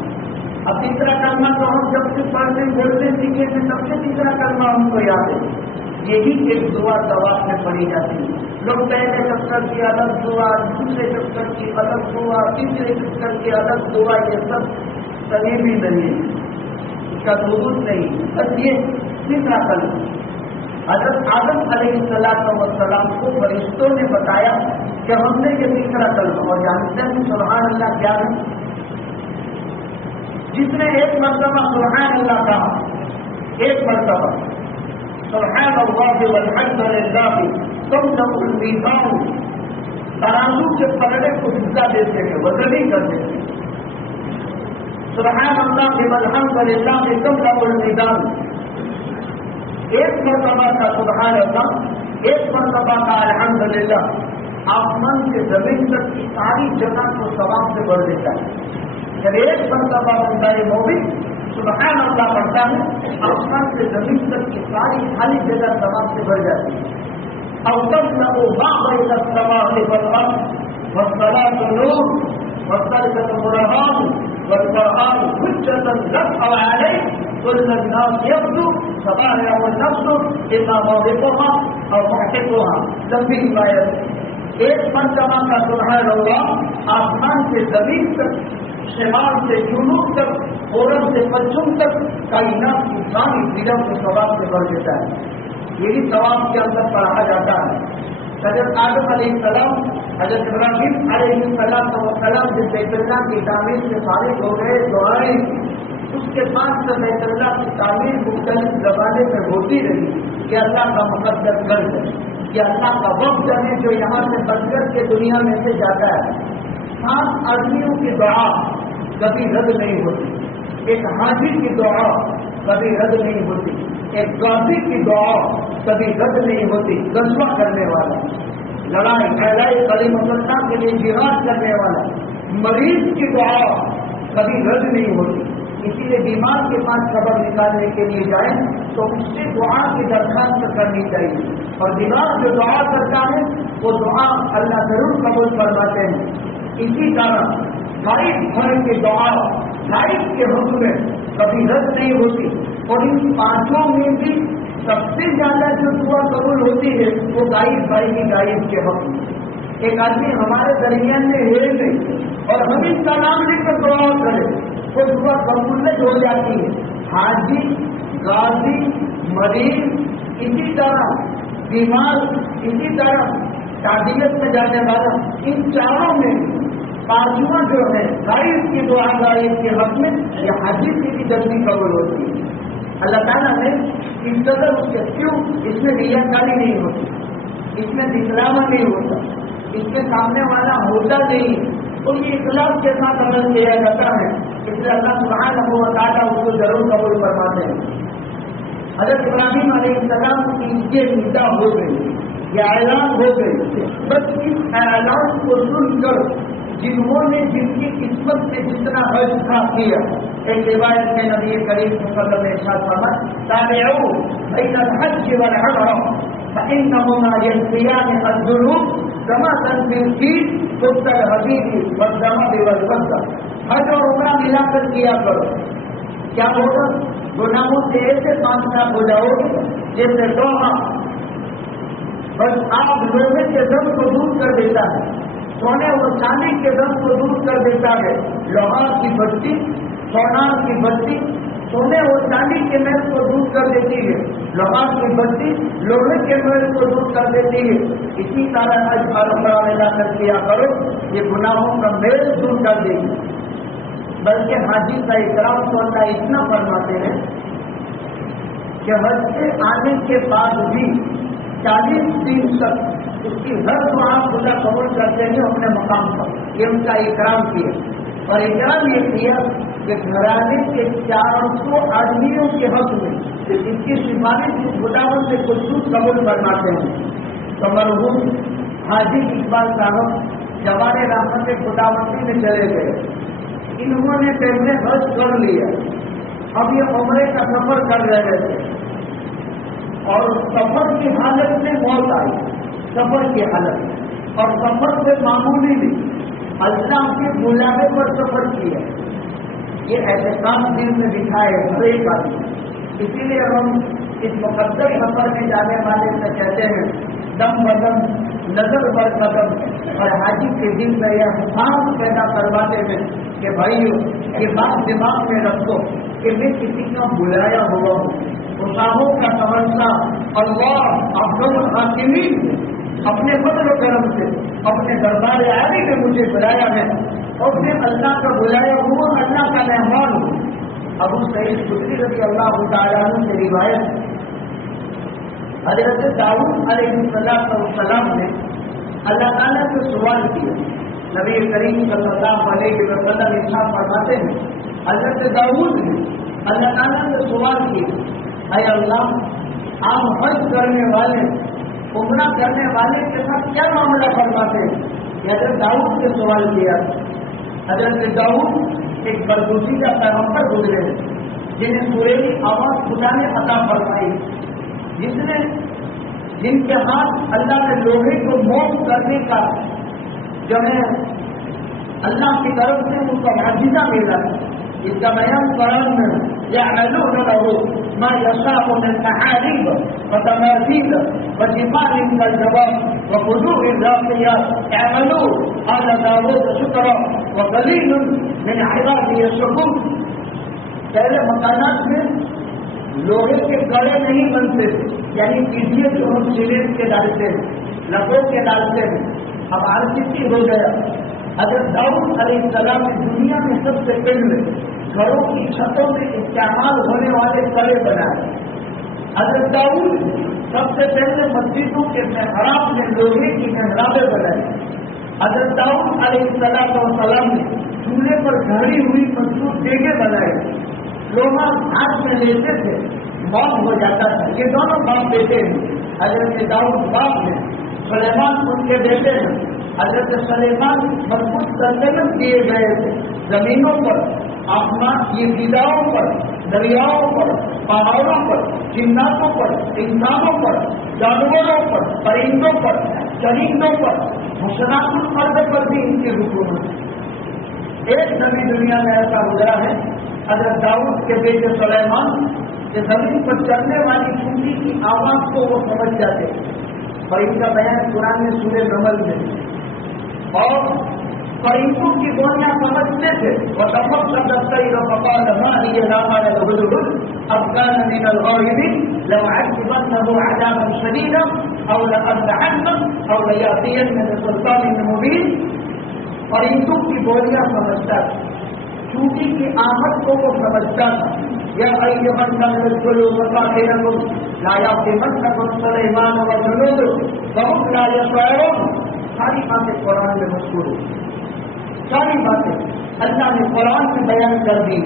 اب تیسرا کلمہ تو ہم جب سے پڑھتے بولتے سیکھے تھے تب سے تیسرا کلمہ ہم کو یاد ہے۔ یہی ایک دعا طواف میں پڑھی جاتی ہے۔ لوگ پہلے چکر کی الگ دعا، دوسرے چکر کی الگ دعا، تیسرے چکر کی الگ دعا، یہ سب صحیح بھی نہیں ہے، اس کا ثبوت نہیں، بس یہ تیسرا کلمہ۔ حضرت آدم علیہ السلام کو فرشتوں نے بتایا کہ ہم نے یہ تیسرا کلمہ، اور جانتے ہیں سبحان اللہ کیا ہے؟ جس نے ایک مرتبہ سبحان اللہ کہا، ایک مرتبہ سبحان اللہ والحمد للہ تملأ المیزان، ترازو کے پلڑے کو حصہ دیتے ہیں، وزن ہی کرتے ہیں۔ سبحان اللہ والحمد للہ تملأ المیزان، ایک مرتبہ کا سبحان اللہ، ایک مرتبہ کا الحمدللہ، آسمان سے زمین تک کی ساری جگہ کو ثواب سے بھر دیتا ہے۔ جب ایک مرتبہ بندہ مومن سبحان اللہ پڑھتا ہے، آسمان سے زمین تک کی ساری خالی جگہ ثواب سے بھر جاتی ہے۔ اور تب نہ وہ بین السماء والارض والصلاة نور والصدقة برهان والقرآن حجة لك أو عليك كل الناس يبدو تباهى والنفس إما موبقها أو محققها، لمبی روایت۔ ایک مرتبہ کا سبحان اللہ آسمان سے زمین تک، شمال سے جنوب تک، پورب سے پچھم تک کائنات کی ساری فضا کو ثواب سے بھر دیتا ہے۔ یہی ثواب کے اندر پڑھا جاتا ہے۔ حضرت آدم علیہ السلام، حضرت ابراہیم علیہ السلام جس بیت اللہ کی تعمیر سے فارغ ہو گئے دعائیں، اس کے بعد سے بیت اللہ کی تعمیر مختلف زمانے میں ہوتی رہی کہ اللہ کا مقدس کر ہے، کہ اللہ کا وقت ہے جو یہاں سے بچ کر کے دنیا میں سے جاتا ہے۔ 7 آدمیوں کی دعا کبھی رد نہیں ہوتی، ایک حاجی کی دعا کبھی رد نہیں ہوتی، ایک غازی کی دعا کبھی رد نہیں ہوتی، غزوہ کرنے والا، لڑائی پھیلائی کلمۃ اللہ کے لیے جہاد کرنے والا، مریض کی دعا کبھی رد نہیں ہوتی۔ اسی لیے بیمار کے پاس خبر نکالنے کے لیے جائیں تو اس سے دعا کی درخواست کرنی چاہیے، اور بیمار جو دعا کرتا ہے وہ دعا اللہ ضرور قبول فرماتے ہیں۔ اسی طرح لائف بھر کی دعا لائف کے حکم میں کبھی رد نہیں ہوتی، اور ان 5 میں بھی سب سے زیادہ جو دعا قبول ہوتی ہے وہ غائب بھائی کی غائب کے حکم میں۔ ایک آدمی ہمارے درمیان میں ہے نہیں اور ہم اس کا نام لے کر دعا کرے، وہ دعا قبول نہیں ہو جاتی ہے۔ حاجی، غازی، مریض، اسی طرح بیمار، اسی طرح تعزیت میں جانے والا، ان چاروں میں 5واں جو ہے غائب کی دعا غائب کے حق میں، یہ حاجی کی بھی جلدی قبول ہوتی ہے۔ اللہ تعالیٰ نے اس قدر اس کے کیوں اس میں ریاکاری نہیں ہوتی، اس میں دکھلاوا نہیں ہوتا، اس کے سامنے والا ہوتا نہیں، تو یہ اخلاص کے ساتھ عمل کیا جاتا ہے، اس لیے اللہ سبحانہ و تعالیٰ اس کو ضرور قبول فرماتے ہیں۔ حضرت ابراہیم علیہ السلام کی یہ ندا ہو گئی، یہ اعلان ہو گئی، بس اس اعلان کو سن کر جنہوں نے جن کی قسمت سے جتنا حج تھا کیا، ایک روایت میں نبی کریم صلی اللہ علیہ وسلم نے ارشاد فرمایا تابعوا بین الحج والعمرہ فانہما ینفیان الذنوب كما تنفی الکیر قبض الحدید والدم والفضہ۔ حج اور عمرہ ملا کر کیا کرو، کیا ہوگا؟ گناہوں سے ایسے پاک صاف ہو جاؤ گے جیسے لوہا بس آگ لوہے کے دم کو دور کر دیتا ہے، سونے اور چاندی کے دم کو دور کر دیتا ہے، لوہار کی بتی، سونار کی بتی سونے اور چاندی کے محل کو دور کر دیتی ہے، لوہار کی بتی لوہے کے محل کو دور کر دیتی ہے۔ اسی طرح حج اور عمرہ ملا کر کیا کرو، یہ گناہوں کا محل دور کر دے گی۔ بلکہ حاجی کا اکرام تو اللہ اتنا فرماتے ہیں کہ حج سے آنے کے بعد بھی 40 دن تک اس کی ہر دعا خدا قبول کرتے ہیں اپنے مقام پر، یہ ان کا اکرام کیا۔ اور اکرام یہ کیا کہ گھرانے کے 400 آدمیوں کے حق میں اس کی سفارش اس خداوند سے خصوص قبول فرماتے ہیں۔ تو مرحوم حاجی اقبال صاحب جوان رحمت خداوندی میں چلے گئے، انہوں نے پہلے حج کر لیا، اب یہ عمرے کا سفر کر رہے تھے اور سفر کی حالت میں موت آئی، سفر کی حالت، اور سفر سے معمولی نہیں، اللہ کے بلانے پر سفر کیا، یہ احتساب دل میں دکھائے ہر ایک آدمی۔ اسی لیے ہم اس مقدس سفر میں جانے والے سے کہتے ہیں دم بدم نظر بر قدم، اور حاجی کے دل میں یہ احساس پیدا کرواتے ہیں کہ بھائیو یہ بات دماغ میں رکھو کہ میں کسی کا بلایا ہوا ہوں، اصحابوں کا سمجھنا اللہ افضل الحاکمین اپنے فضل و کرم سے اپنے دربار عالی میں مجھے بلایا ہے، اور میں اللہ کا بلایا ہوا، اللہ کا مہمان ہوں۔ ابو سعید خدری رضی اللہ تعالیٰ عنہ کی روایت، حضرت داؤد علیہ السلام نے اللہ تعالیٰ سے سوال کیا، نبی کریم صلی اللہ علیہ وسلم ارشاد فرماتے ہیں حضرت داؤد نے اللہ تعالیٰ سے سوال کیا، اے اللہ آپ حج کرنے والے عمرہ کرنے والے کے ساتھ کیا معاملہ فرماتے ہیں؟ حضرت داؤد سے سوال کیا۔ حضرت داؤد ایک برگزیدہ پیغمبر گزرے ہیں جنہیں سریلی آواز خدا نے عطا فرمائی، جن کے ہاتھ اللہ نے لوہے کو موت کرنے کا جو ہے اللہ کی طرف سے ان کا معجزہ ملا، اس کا بیان قرآن میں يعملون له ما يشاء من محاريب وتماثيل وجبال كالجواب وقدور الراسيات اعملوا آل داود شكرا وقليل من عبادي الشكور۔ پہلے مکانات میں لوہے کے گڑے نہیں بنتے تھے، یعنی پیڑھیے جو ہم سیمنٹ کے ڈالتے ہیں، لکڑوں کے ڈالتے ہیں، اب آرسیسی ہو گیا۔ حضرت داؤد علیہ السلام نے دنیا میں سب سے پہلے گھروں کی چھتوں میں استعمال ہونے والے کڑے بنائے۔ حضرت داؤد سب سے پہلے مسجدوں کے محراب میں لوہے کی محرابیں بنائی۔ حضرت داؤد علیہ السلام نے چولہے پر گھڑی ہوئی مضبوط دیگیں بنائے، لوہا ہاتھ میں لیتے تھے موت ہو جاتا تھا۔ یہ دونوں باپ بیٹے ہیں، حضرت داؤد باپ ہیں، سلیمان ان کے بیٹے ہیں۔ حضرت سلیمان مضبوط سلطنت کیے گئے تھے، زمینوں پر، آسمان کی فضاؤں پر، دریاؤں پر، پہاڑوں پر، جناتوں پر، انسانوں پر، جانوروں پر، پرندوں پر، چرندوں پر، حشرات الارض پر بھی ان کی حکومت۔ ایک نبی دنیا میں ایسا گزرا ہے حضرت داؤد کے بیٹے سلیمان کہ زمین پر چلنے والی چونٹی کی آواز کو وہ سمجھ جاتے، اور ان کا بیان قرآن میں سورہ نمل میں، اور پرندوں کی بولیاں سمجھتے تھے۔ وَتَفَقَّدَ الطَّيْرَ فَقَالَ مَا لِيَ لَا أَرَى الْهُدْهُدَ أَمْ كَانَ مِنَ الْغَائِبِينَ لَأُعَذِّبَنَّهُ عَذَابًا شَدِيدًا أَوْ لَأَذْبَحَنَّهُ أَوْ لَيَأْتِيَنَّنِي بِسُلْطَانٍ مُّبِينٍ۔ پرندوں کی بولیاں سمجھتا تھا، چونٹی کی آمد کو وہ سمجھتا تھا۔ یا أَيُّهَا النَّاسُ ادْخُلُوا مَسَاكِنَكُمْ لَا يَحْطِمَنَّكُمْ سُلَيْمَانُ وَجُنُودُهُ وَهُمْ لَا يَشْعُرُونَ۔ ساری باتیں قرآن میں مذکور ہیں، ساری باتیں اللہ نے قرآن میں بیان کر دی۔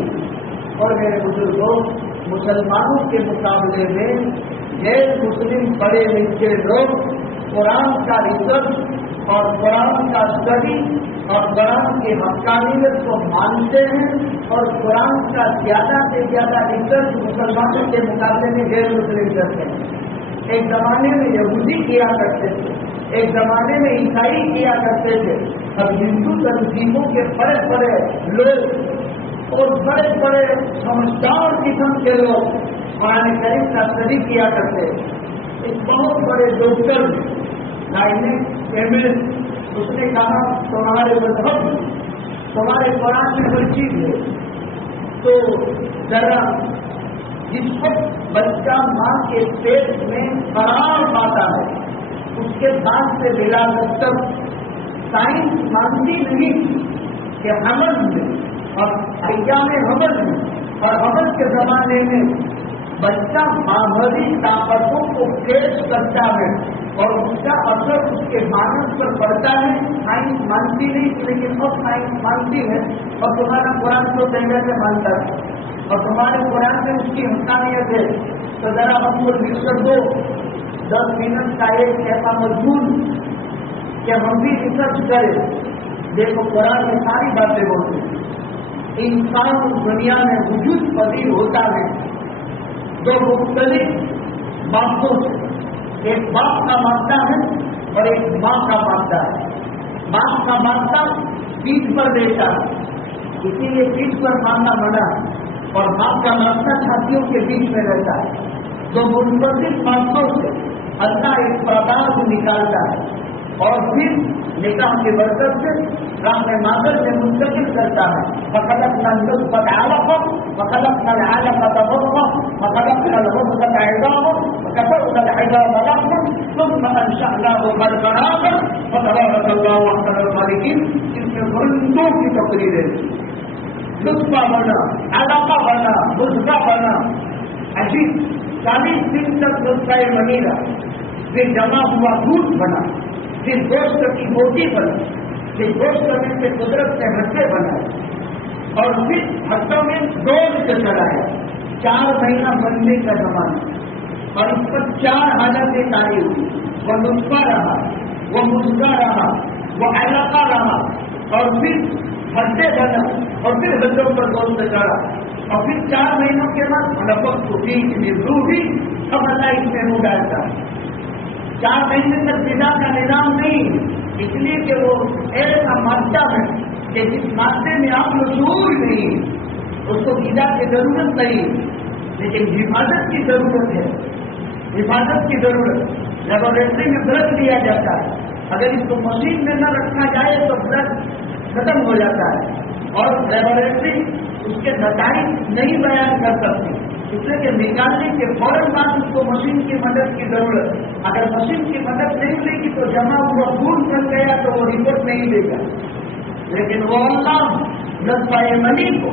اور میرے بزرگوں، مسلمانوں کے مقابلے میں غیر مسلم بڑے لکھے لوگ قرآن کا ریسرچ اور قرآن کا اسٹڈی اور قرآن کی حقانیت کو مانتے ہیں، اور قرآن کا زیادہ سے زیادہ ریسرچ مسلمانوں کے مقابلے میں غیر مسلم کرتے ہیں۔ ایک زمانے میں یہودی کیا کرتے تھے، ایک زمانے میں عیسائی کیا کرتے تھے، اب ہندو تنظیموں کے بڑے بڑے لوگ اور بڑے بڑے سمجھدار قسم کے لوگ قرآن کریم کا اسٹڈی کیا کرتے ہیں۔ ایک بہت بڑے ڈاکٹر اس نے کہا تمہارے مذہب میں تمہارے قرآن میں کوئی چیز ہے تو ذرا جس وقت بچہ ماں کے پیٹ میں قرار پاتا ہے اس کے بعد سے ولادت تک سائنس مانتی نہیں کہ حمل میں اور ایام حمل میں اور حمل کے زمانے میں بچہ ماہوری طاقتوں کو پیش کرتا ہے اور اس کا اثر اس کے مانس پر پڑتا ہے. سائنس مانتی نہیں لیکن اب سائنس مانتی ہے اور تمہارا قرآن تو پہلے سے مانتا ہے اور تمہارے قرآن میں اس کی حقانیت ہے. تو ذرا ہم کو لکھ کر دو 10 منٹ کا ایک ایسا مضمون کہ ہم بھی ریسرچ کریں. دیکھو قرآن میں ساری باتیں بولتے ہیں. انسان دنیا میں وجود پذیر ہوتا ہے دو مختلف مادوں سے. ایک باپ کا مادہ ہے اور ایک ماں کا مادہ ہے. باپ کا مادہ پیٹھ پر دیتا ہے اسی لیے پیٹھ پر ماننا بنا اور باپ کا مادہ چھاتیوں کے بیچ میں رہتا ہے. دو منفرد مادوں سے اللہ ایک پرداز نکالتا ہے اور پھر نکاح کے برکت سے راہ مادر سے منتقل کرتا ہے. فخلقنا النطفة علقة وخلقنا العلقة مضغة وخلقنا المضغة عظاما وكسونا العظام لحما ثم أنشأناه خلقا آخر فتبارك الله أحسن الخالقين. اس میں گھنٹوں کی تقریر ہے. نطفہ بنا, علقہ بنا, مضغہ بنا, عجیب 40 دن تک نطفہ منی رہا, پھر جمع ہوا دودھ بنا, پھر گوشت کی موٹی بنا, پھر گوشت میں سے قدرت سے ہڈے بنائے اور پھر ہڈوں میں دوڑ سے چلایا. 4 مہینہ بننے کا زمانہ اور اس پر 4 حالتیں تاری ہوئی. وہ نطفہ رہا, وہ مضغہ رہا, وہ علقہ رہا اور پھر ہڈے بنا اور پھر ہڈوں پر گوشت چڑھا اور پھر 4 مہینوں کے بعد نفس کو بیچ میں روح بھی اب اللہ اس میں روح ڈالتا ہے. 4 مہینے تک غذا کا نظام نہیں, اس لیے کہ وہ ایسا مادہ ہے کہ جس مادے میں آپ مشہور نہیں, اس کو غذا کی ضرورت نہیں لیکن حفاظت کی ضرورت ہے. حفاظت کی ضرورت. لیبوریٹری میں بلڈ لیا جاتا ہے, اگر اس کو مشین میں نہ رکھا جائے تو بلڈ ختم ہو جاتا ہے اور لیبوریٹری اس کے نتائج نہیں بیان کر سکتی. اس لیے کہ نکالنے کے فوراً بعد اس کو مشین کی مدد کی ضرورت. اگر مشین کی مدد نہیں لے گی تو جمع ہوا خون بن گیا تو وہ رپورٹ نہیں دے گا. لیکن وہ اللہ نطفہ منی کو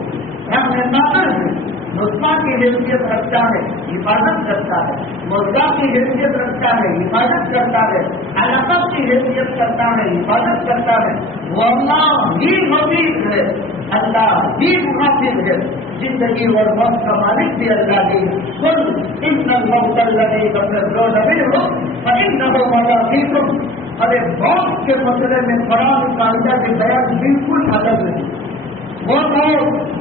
رحم مادر ہے, نطفہ کی حیثیت رکھتا ہے, حفاظت کرتا ہے, مضغہ کی حیثیت رکھتا ہے, حفاظت کرتا ہے, علقہ کی حیثیت کرتا ہے, حفاظت کرتا ہے. وہ اللہ ہی حفیظ ہے, اللہ ہی محافظ ہے. زندگی اور موت کا مالک بھی اللہ ہی. قل ان الموت الذی تفرون منه فانه ملاقیکم. ارے موت کے مسئلے میں قرآن کا بیان بالکل الگ نہیں. وہ موت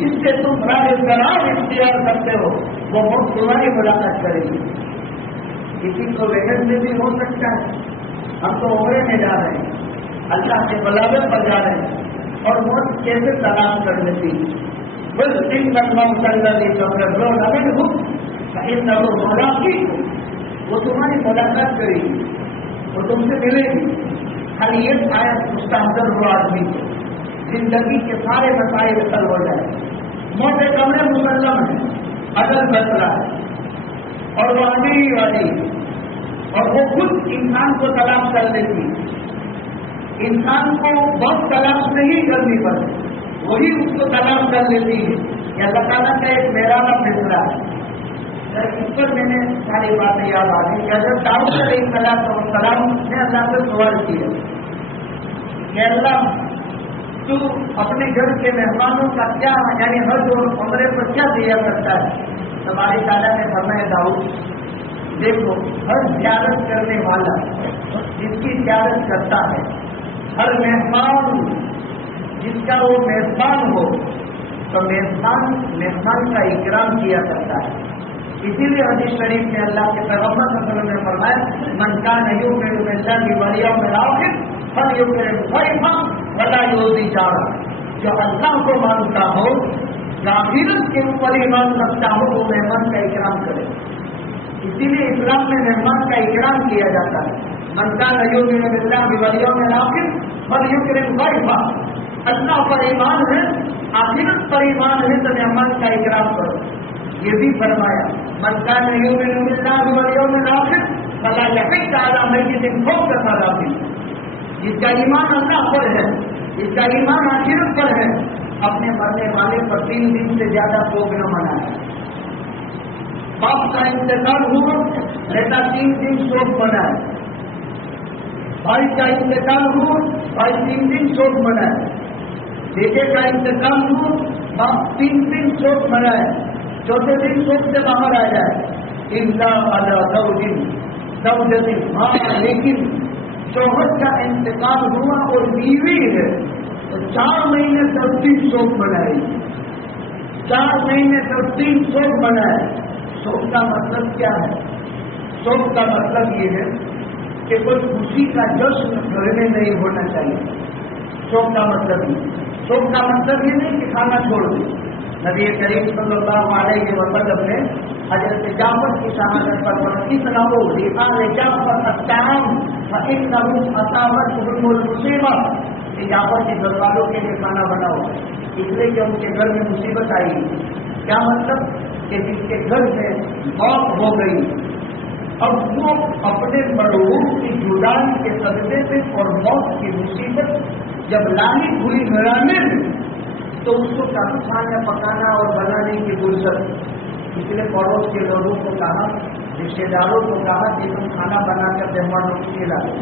جس سے تم راہ قرار اختیار کرتے ہو وہ موت تمہاری ملاقات کرے گی. کسی کو ویگن میں بھی ہو سکتا ہے. ہم تو عمرے میں جا رہے ہیں, اللہ کے بلاوے پر جا رہے ہیں اور موت کیسے تلاش کر لیتی ہے. بل ان الموت الذی تفرون منه فانه ملاقیکم. وہ تمہاری ملاقات کرے گی, وہ تم سے ملے گی. خالی یہ آیت مستحضر ہو آدمی کو زندگی کے سارے مسائل حل ہو جائے. موت کمرے مسلم ہے, عدل فیصلہ ہے اور وہ آنے والی اور وہ خود انسان کو تلاش کر لیتی. انسان کو بہت تلاش نہیں کرنی پڑتی, وہی اس کو تلاش کر لیتی ہے. یہ اللہ تعالیٰ کا ایک میرانہ فیصلہ ہے. اس پر میں نے ساری باتیں یاد آ گئی کہ حضرت داؤد علیہ السلام نے اللہ سے سوال کیا کہ اللہ تو اپنے گھر کے مہمانوں کا کیا یعنی حج اور عمرے پر کیا دیا کرتا ہے. ہمارے تعالیٰ نے فرمایا داؤد دیکھو ہر زیارت کرنے والا جس کی زیارت کرتا ہے, ہر مہمان جس کا وہ میزبان ہو تو میزبان کا اکرام کیا کرتا ہے. اسی لیے حدیث شریف میں اللہ کے پیغمبر صلی اللہ علیہ وسلم نے فرمایا من کان یؤمن باللہ والیوم الاخر فلیکرم ضیفہ ولا یؤذی جارہ. جو اللہ کو مانتا ہو, جو آخرت کے اوپر ایمان رکھتا ہو, وہ مہمان کا اکرام کرے. اسی لیے اسلام میں مہمان کا اکرام کیا جاتا ہے. من کان یؤمن باللہ والیوم الآخر فلیکرم ضیفہ، اللہ پر ایمان ہے، آخرت پر ایمان ہے تو مہمان کا اکرام کرو۔ یہ بھی فرمایا من کان یؤمن باللہ والیوم الآخر فلا یحج علی میت فوق ثلاث، جس کا ایمان اللہ پر ہے، جس کا ایمان آخرت پر ہے، اپنے مرنے والے پر 3 دن سے زیادہ شوق نہ منائے۔ باپ کا انتقال ہوا، بیٹا 3 دن شوق منائے، بھائی کا انتقال ہوا، بھائی 3 دن شوق منائے، بیٹے کا انتقال ہوا، باپ 3 دن شوق منائے، چوتھے دن شوق سے باہر آ جائے۔ الا علی زوجۃ، ہاں لیکن شوہر کا انتقال ہوا اور بیوی ہے تو 4 مہینے 10 دن شوق منائے، 4 مہینے 10 دن شوق منائے۔ شوق کا مطلب کیا ہے؟ شوق کا مطلب یہ ہے کہ کوئی خوشی کا جشن گھر میں نہیں ہونا چاہیے۔ شوق کا مطلب یہ، شوق کا مطلب یہ نہیں کہ کھانا چھوڑ دیں۔ نبی کریم صلی اللہ علیہ وسلم نے حضرت جعفر کی شہادت پر اتنا وہ جعفر الطعام فإنه أصابتهم المصیبہ، کہ جعفر کے گھر والوں کے لیے کھانا بناؤ، اس لیے کہ ان کے گھر میں مصیبت آئی۔ کیا مطلب؟ کہ جس کے گھر میں موت ہو گئی، اب وہ اپنے مرحوم کی جدائی کے صدمے سے اور موت کی مصیبت جب لانی ہوئی گھرانے میں، تو اس کو کہاں کھانا پکانا اور بنانے کی فرصت، اس لیے پڑوس کے لوگوں کو کہا، رشتے داروں کو کہا کہ تم کھانا بنا کر مہمانوں کو کھلا دو۔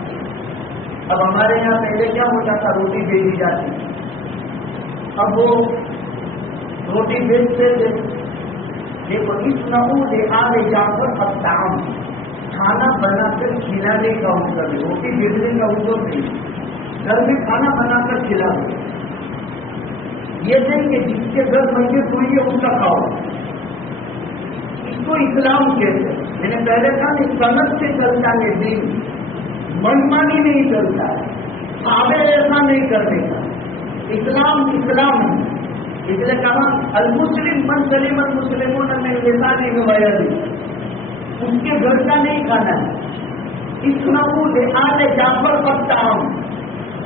اب ہمارے یہاں پہلے کیا ہوتا تھا، روٹی بھیجی جاتی، اب وہ روٹی بھیجتے تھے، دیکھو اس نمود آل جعفر الطعام، کھانا بنا کر کھلانے کا حکم، روٹی بھیجنے کا حکم نہیں، گھر میں کھانا بنا کر کھلا دو۔ یہ نہیں کہ جس کے گھر میت ہوئی ہے اس کا کھاؤ، اس کو اسلام کہتے ہیں۔ میں نے پہلے کہا کہ سنت سے چلتا ہے دین، منمانی نہیں چلتا ہے، آگے ایسا نہیں کرنے کا، اسلام اسلام ہے۔ اس لیے کہا المسلم من سلم المسلمون من لسانه ويده، اس کے گھر کا نہیں کھانا ہے۔ اس نمود آل جعفر الطعام،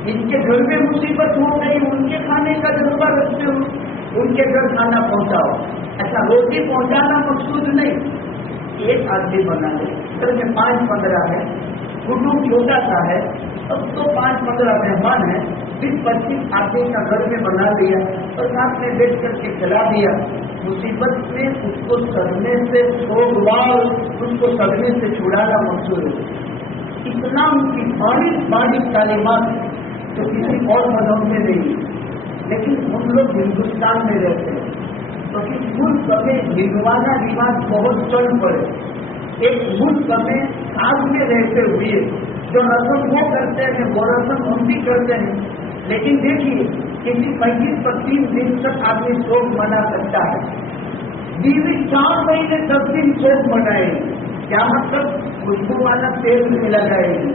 ان کے گھر میں مصیبت ہو گئی، ان کے کھانے کا جذبہ رکھتے ہو، ان کے گھر کھانا پہنچاؤ۔ اچھا روٹی پہنچانا مقصود نہیں، ایک آدمی بنا لے، گھر میں 5-15 ہے، کٹمب چھوٹا سا ہے، اب تو 5-15 مہمان ہیں، 20-25 آدمی کا گھر میں بنا لیا اور ساتھ میں بیٹھ کر کے کھلا دیا۔ مصیبت میں اس کو صدمے سے چھوڑوار، اس کو صدمے سے چھڑانا مقصود ہے۔ اسلام کی باریک تعلیمات تو کسی اور مذہب میں نہیں، لیکن ہم لوگ ہندوستان میں رہتے ہیں تو اس ملک میں نبھانا رواج بہت چل پڑے۔ ایک ملک میں ساتھ میں رہتے ہوئے جو رسم وہ کرتے ہیں وہ رسم ہم بھی کرتے ہیں، لیکن دیکھیے کسی میت پر 3 دن تک آدمی شوق منا سکتا ہے، بیوی 4 مہینے 10 دن شوق منائے، کیا مطلب؟ خوشبو والا تیل نہیں لگائے گی،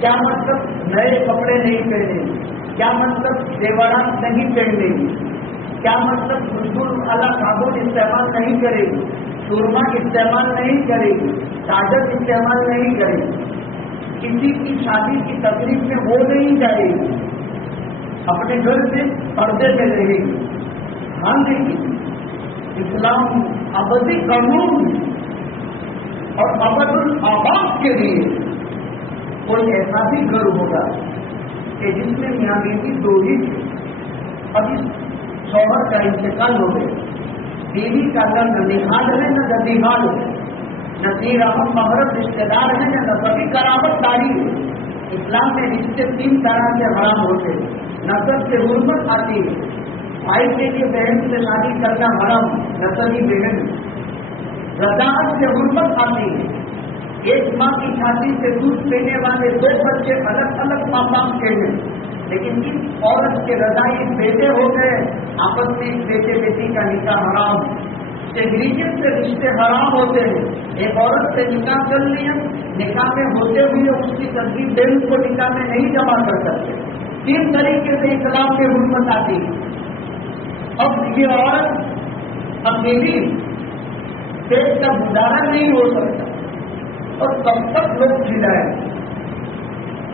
کیا مطلب؟ نئے کپڑے نہیں پہنے گی، کیا مطلب؟ زیورات نہیں پہنے گی، کیا مطلب؟ خوشبو والا صابن استعمال نہیں کرے گی، سرما استعمال نہیں کرے گی، چادر استعمال نہیں کرے گی، کسی کی شادی کی تقریب میں وہ نہیں جائے گی، اپنے گھر سے پردے میں رہے گی۔ ہاں لیکن اسلام ابدی قانون اور ابد الآباد کے لیے کوئی ایسا بھی گھر ہوگا کہ جس میں میاں بیوی 2 ہی تھے، اب اس شوہر کا انتقال ہو گیا، بیوی کا نہ ننیحال ہے نہ ددیحال ہے، نہ تیر اہم محرم رشتے دار ہے نہ سبھی قرابت داری ہے۔ اسلام میں رشتے 3 طرح سے حرام ہوتے ہیں، نسب سے حرمت آتی ہے، بھائی کے لیے بہن سے شادی کرنا حرام، نسبی بہن، رضاعت سے حرمت آتی ہے، ایک ماں کی چھاتی سے دودھ پینے والے 2 بچے الگ الگ ماں باپ کے ہیں، لیکن اس عورت کے رضائی بیٹے ہو گئے، آپس میں بیٹے بیٹی کا نکاح حرام، سیگریگیشن سے رشتے حرام ہوتے ہیں۔ ایک عورت سے نکاح کر لیا، نکاح میں ہوتے ہوئے اس کی تصدیق بہن کو نکاح میں نہیں جمع کر سکتے، 3 طریقے سے اسلام میں حرمت آتی ہے۔ اب یہ عورت اکیلی پیٹ کا گزارا نہیں ہو سکتا، اور کب تک لوگ کھلائیں؟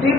3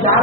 4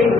1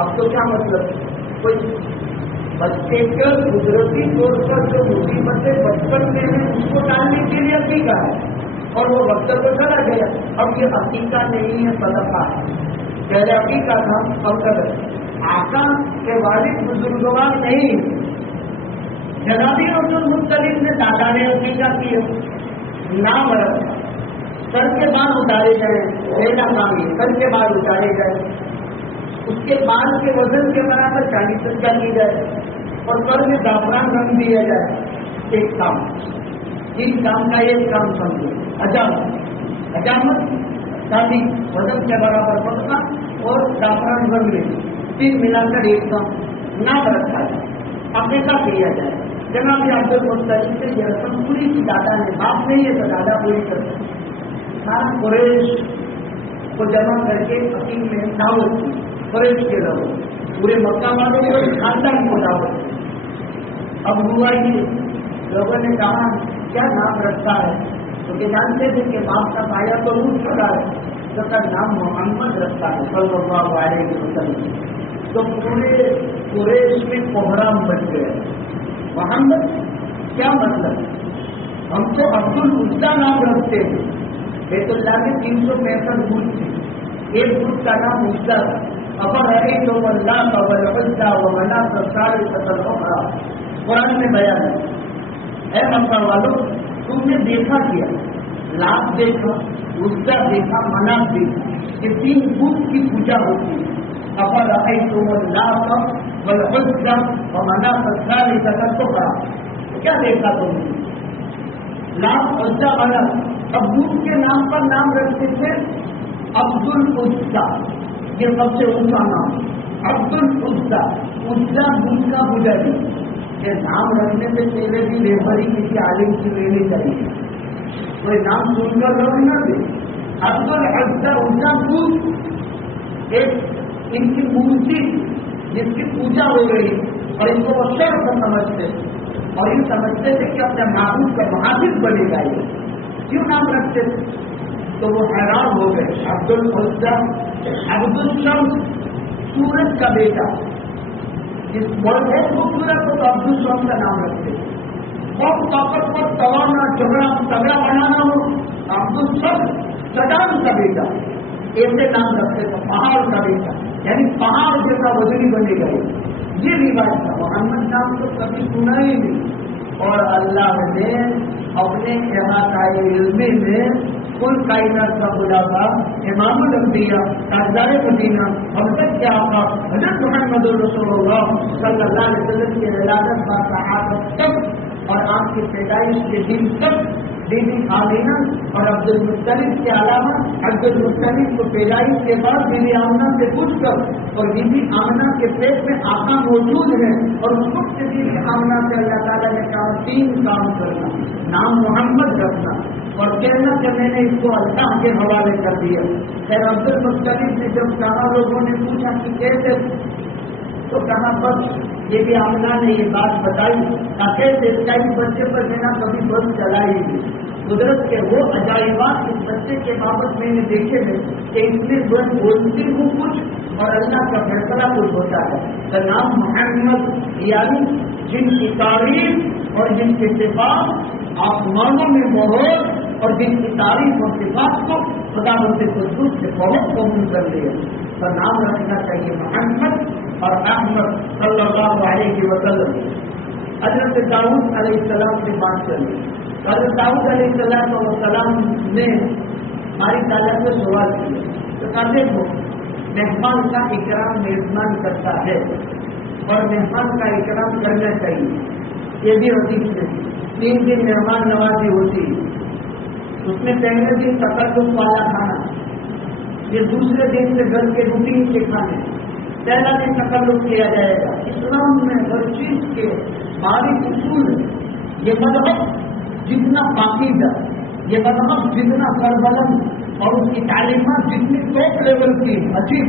اب تو کیا مطلب، کوئی بچے کا قدرتی طور پر جو مصیبتیں بچپن میں ہیں اس کو ڈالنے کے لیے عقیقہ ہے، اور وہ وقت کو چلا گیا. اب یہ عقیقہ نہیں ہے، صدقہ ہے. پہلے عقیقہ تھا، اب آقا کے والد بزرگوار نہیں. جنابی عبد المطلب نے دادا نے عقیقہ کیا، نام رکھا، سر کے بال اتارے گئے، پہلا کام یہ سر کے بال اتارے گئے، اس کے بال کے وزن کے برابر 40 سجدہ کی جائے اور سر میں زعفران رنگ دیا جائے. ایک کام، اس کام کا ایک کام سمجھو، حجامت شادی وزن کے برابر پکنا اور زعفران رنگ لے، تین ملا کر ایک کام نام رکھا جائے، عقیقہ کیا جائے. جناب عبد المطلب سے یہ رسم پوری کی دادا نے، باپ نہیں ہے تو دادا پوری کرتے. سارا قریش کو جمع کر کے عقیق میں دعوت کی، قریش کے لوگ پورے مکہ والوں کو خاندان کو دعوت کی. اب ہوا یہ لوگوں نے کہا کیا نام رکھتا ہے، تو کہ جانتے تھے کہ باپ کا پایا تو روٹ چکا ہے، تو کا نام محمد رکھتا ہے صلی اللہ علیہ وسلم. تو پورے قریش میں کوہرام بچ گئے. محمد کیا مطلب، ہم تو عبد العزا نام رکھتے ہیں. بیت اللہ میں 365 بت تھے، ایک بت کا نام عزا تھا. ابر رہے تو اللہ والعزا ومناۃ الثالثۃ الاخری، قرآن میں بیان ہے. اے مکہ والوں، تم نے دیکھا کیا، لات دیکھا، عزا دیکھا، مناط دیکھا، یہ 3 بت کی پوجا ہوتی ہے. ابر رہے تو اللہ والعزا ومناۃ الثالثۃ الاخری، کیا دیکھا تم نے؟ لات، عزا، مناط. اب بت کے نام پر نام رکھتے تھے عبد العزا، یہ سب سے اونچا نام عبد العزا. عزا بت کا پجاری. یہ نام رکھنے سے پہلے بھی ریفری کسی عالم سے لینی چاہیے، کوئی نام سن کر لوگ نہ دے. عبد العزا عزا بت ایک ان کی مورتی جس کی پوجا ہو گئی، اور ان کو وہ شرف سمجھتے اور یہ سمجھتے تھے کہ اپنے معبود کا محافظ بنے گا. یہ کیوں نام رکھتے تھے؟ تو وہ حیران ہو گئے. عبد العزا، عبد الشمس، سورج کا بیٹا، جس بہت خوبصورت کو تو عبد الشمس کا نام رکھتے تھے. بہت طاقتور، توانا، تگڑا بنانا ہو، عبد الشمس، صدام کا بیٹا، ایسے نام رکھتے تھے. پہاڑ کا بیٹا، یعنی پہاڑ جیسا وزنی بنے گئے. یہ رواج تھا. محمد نام تو کبھی سنا ہی نہیں. اور اللہ نے اپنے احاطۂ علمی میں کل کائنات کا خلاصہ امام الانبیاء تاجدار مدینہ حضرت کے آقا حضرت محمد رسول اللہ صلی اللہ علیہ وسلم کی ولادت کا صحابت تک اور آپ کی پیدائش کے دن تک بی بی آمینہ اور عبد المطلب کے علاوہ عبد المطلب کو پیدائش کے بعد بی بی آمنہ سے پوچھ کر اور بی بی آمنہ کے پیٹ میں آقا موجود ہے اور اس وقت سے بی بی آمنہ سے اللہ تعالیٰ نے کہا 3 کام کرنا، نام محمد رکھنا اور کہنا کہ میں نے اس کو اللہ کے حوالے کر دیا. خیر عبد المطلب نے جب کہا لوگوں نے پوچھا کہ کیسے، تو کہا بس یہ بھی آمنہ نے یہ بات بتائی کیسے اس کا اس بچے پر میں نے کبھی بس چلائی نہیں. قدرت کے وہ عجائبات اس بچے کے بابت میں نے دیکھے ہیں کہ اس میں بس بولتی ہوں کچھ اور اللہ کا فیصلہ کچھ ہوتا ہے. تو نام محمد یعنی جن کی تعریف اور جن کے صفات آسمانوں میں مہر اور جن کی تعریف اور صفات کو خدا مند قدوس سے بہت قبول کر لیا. تو نام رکھنا چاہیے محمد اور احمد صلی اللہ علیہ وسلم. حضرت داؤد علیہ السلام سے بات چلی. حضرت داؤد علیہ السلام نے ہماری تعالیٰ سے سوال کیا تو کہا دیکھو مہمان کا اکرام میزبان کرتا ہے اور مہمان کا اکرام کرنا چاہیے. یہ بھی حدیث ہے. 3 دن مہمان نوازی ہوتی ہے. اس میں پہلے دن تقدم والا کھانا، یہ دوسرے دن سے گھر کے روٹین کے کھانے، پہلا دن تقلب کیا جائے گا. اسلام میں ہر چیز کے باریک اصول ہے. یہ مذہب جتنا پاکیزہ، یہ مذہب جتنا سربلند اور اس کی تعلیمات جتنی ٹاپ لیول کی عجیب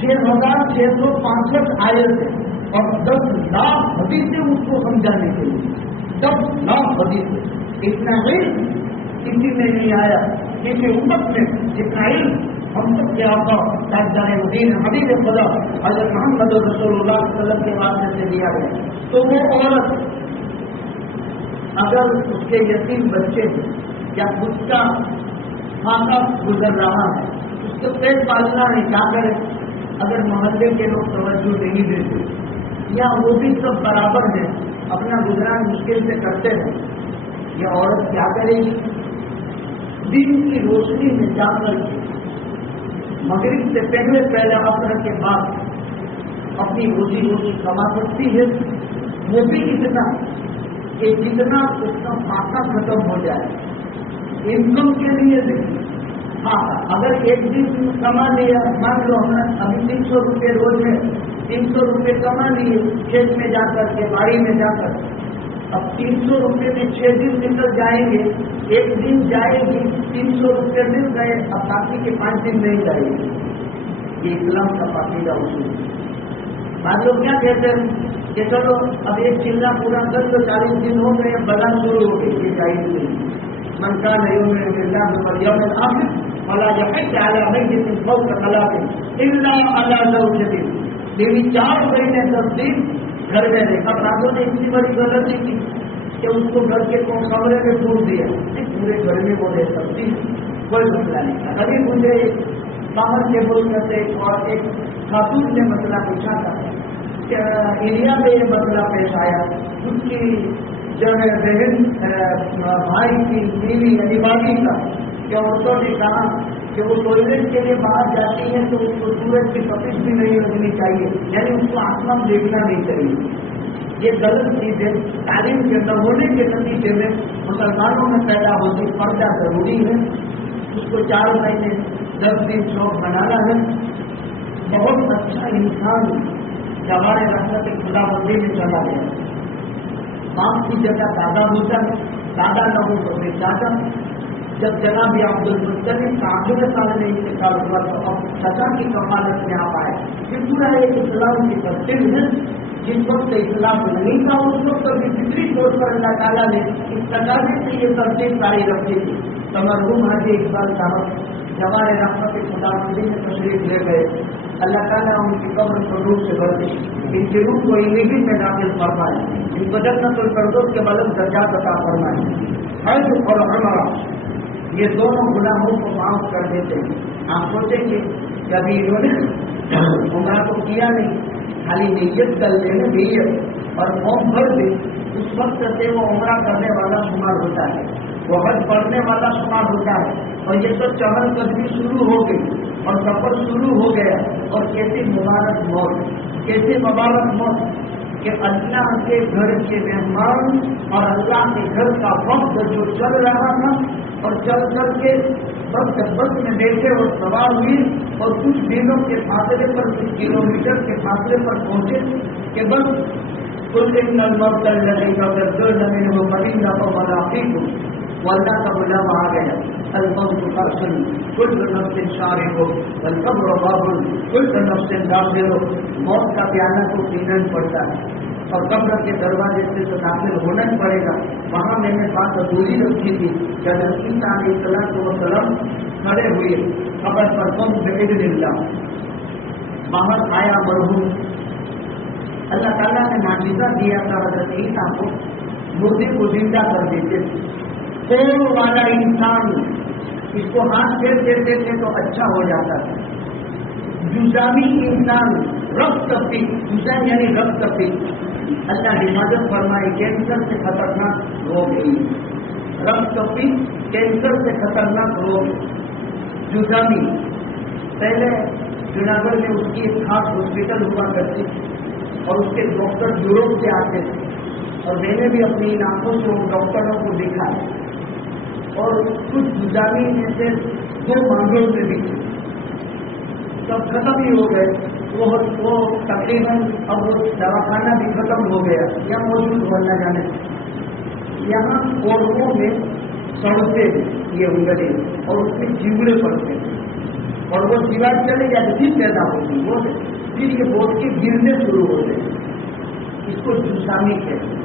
6,665 آیت ہے اور 10 لاکھ حدیثیں اس کو سمجھانے کے لیے. 10 لاکھ حدیثیں. اتنا علم کسی میں نہیں آیا، کسی امت میں جتنا علم ہم سب کے آقا تاجدار مدین حبیب خدا حضرت محمد رسول اللہ صلی اللہ علیہ وسلم کے واسطے سے دیا گیا. تو وہ عورت اگر اس کے یتیم بچے یا خود کا خاکہ گزر رہا ہے, اس کو پیٹ پالنا ہے, کیا کرے؟ اگر محلے کے لوگ توجہ نہیں دیتے یا وہ بھی سب برابر ہیں, اپنا گزران مشکل سے کرتے ہیں, یہ عورت کیا کرے گی؟ دن کی روشنی میں جا کر مغرب سے پہلے عصر کے بعد اپنی روزی روٹی کما سکتی ہے. وہ بھی اتنا کہ جتنا اس کا فاقہ ختم ہو جائے, انکم کے لیے نہیں. ہاں, اگر ایک دن کما لیا, مان لو ہم نے ابھی 300 روپے روز ہے, 300 روپے کما لیے کھیت میں جا کر کے, باڑی میں جا کر, اب 300 روپے میں 6 دن نکل جائیں گے, ایک دن جائے گی, 300 روپے مل گئے, اب باقی کے 5 دن نہیں جائے گی. یہ اسلام کا پاکیزہ اصول ہے. بعض لوگ کیا کہتے ہیں کہ چلو اب ایک چلہ پورا کر لو, 40 دن ہو گئے, بلا شروع ہو گئی. یہ جائز نہیں. من کان یؤمن باللہ والیوم الآخر فلا یحج علی میت فوق ثلاث الا علی زوجته. بیوی 4 مہینے 10 دن گھر میں رہے. اب راتوں نے اتنی بڑی غلطی کی کہ اس کو گھر کے کمرے میں ڈھونڈ دیا, پورے گھر میں وہ رہ سکتی, کوئی مسئلہ نہیں تھا. ابھی مجھے باہر کے ملک میں سے اور ایک خاتون نے مسئلہ پوچھا تھا کہ انڈیا میں یہ مسئلہ پیش آیا. اس کی جو ہے بہن بھائی کی بیوی یعنی باقی کا کہ عورتوں نے کہا کہ وہ ٹوائلٹ کے لیے باہر جاتی ہے تو اس کو سورج کی تپش بھی نہیں لگنی چاہیے, یعنی اس کو آسمان دیکھنا نہیں چاہیے. یہ غلط چیز ہے. تعلیم کے نہ ہونے کے نتیجے میں مسلمانوں میں پیدا ہوتی پردہ ضروری ہے. اس کو 4 مہینے 10 دن شوق بنانا ہے. بہت اچھا انسان ہمارے رحمت خدا بندی میں چلا گیا. باپ کی جگہ دادا ہوتا ہے, دادا نہ ہو تو پھر دادا. جب جناب عبد المطلب کا آخر سال میں انتقال ہوا تو اب چچا کی کفالت میں آپ آئے. یہ پورا ایک اسلام کی تفصیل ہے. جس وقت اسلام نہیں تھا اس وقت بھی فطری طور پر اللہ تعالیٰ نے اس تقاضے سے یہ تفصیل جاری رکھی تھی. تو مرحوم حاجی اقبال صاحب ہمارے رحمت خدا بندی میں تشریف لے گئے. اللہ تعالیٰ ان کی قبر کو روح سے بھر دی, ان کی روح کو انہیں میں داخل فرمائے, ان کو جنت الفردوس کے بلند درجات عطا فرمائے. حج اور عمرہ یہ دونوں گناہوں کو معاف کر دیتے ہیں. آپ سوچیں گے کہ ابھی انہوں نے عمرہ تو کیا نہیں, خالی نیت کر لینے نیت اور فارم بھر دی, اس وقت سے وہ عمرہ کرنے والا شمار ہوتا ہے, وہ حج پڑھنے والا شمار ہوتا ہے. اور یہ تو چہل قدمی شروع ہو گئی اور سفر شروع ہو گیا. اور کیسی مبارک موت, کیسی مبارک موت کہ اللہ کے گھر کے مہمان اور اللہ کے گھر کا وقت جو چل رہا تھا اور چل کر کے بس میں بیٹھے اور سوار ہوئی اور کچھ دنوں کے فاصلے پر, کچھ کلومیٹر کے فاصلے پر پہنچے کہ بس کل دن نلمت کر لگے گا, اگر جو زمین وہ مدینہ کو منافی کو وہ اللہ کا غلام آ گیا. الموت قرص كل نفس شارب والقبر باب كل نفس داخل. موت کا پیالہ تو پینا ہی پڑتا ہے اور قبر کے دروازے سے تو داخل ہونا ہی پڑے گا. وہاں میں نے بات ادھوری رکھی تھی کہ عیسیٰ علیہ السلام کھڑے ہوئے قبر پر تم بإذن اللہ باہر آیا مرحوم. اللہ تعالیٰ نے معجزہ دیا تھا حضرت عیسیٰ کو, مردے کو زندہ کر دیتے تھے. پھول والا انسان اس کو ہاتھ پھیر دیتے تھے تو اچھا ہو جاتا تھا. جزامی انسان رقص پی, جزام یعنی رقص پی, اللہ حفاظت فرمائے کینسر سے خطرناک روگ ہے. رقص پی کینسر سے خطرناک روگ. جزامی پہلے جوناگڑھ میں اس کی ایک خاص ہاسپٹل ہوا کرتی اور اس کے ڈاکٹر یوروپ سے آتے تھے اور میں نے بھی اپنی آنکھوں سے ان ڈاکٹروں کو دیکھا ہے. اور کچھ جزامی میں سے 2 معاملوں میں بھی سب ختم ہی ہو گئے. وہ تقریباً اب وہ دواخانہ بھی ختم ہو گیا یا موجود ہونا جانے. یہاں عورتوں میں سڑتے یہ انگلی اور اس میں جیوڑے پڑتے اور وہ دیوار چلے جاتے پھر پیدا ہوتی, وہ پھر یہ بوٹ کے گرنے شروع ہو گئے. اس کو جسامی کہتے ہیں.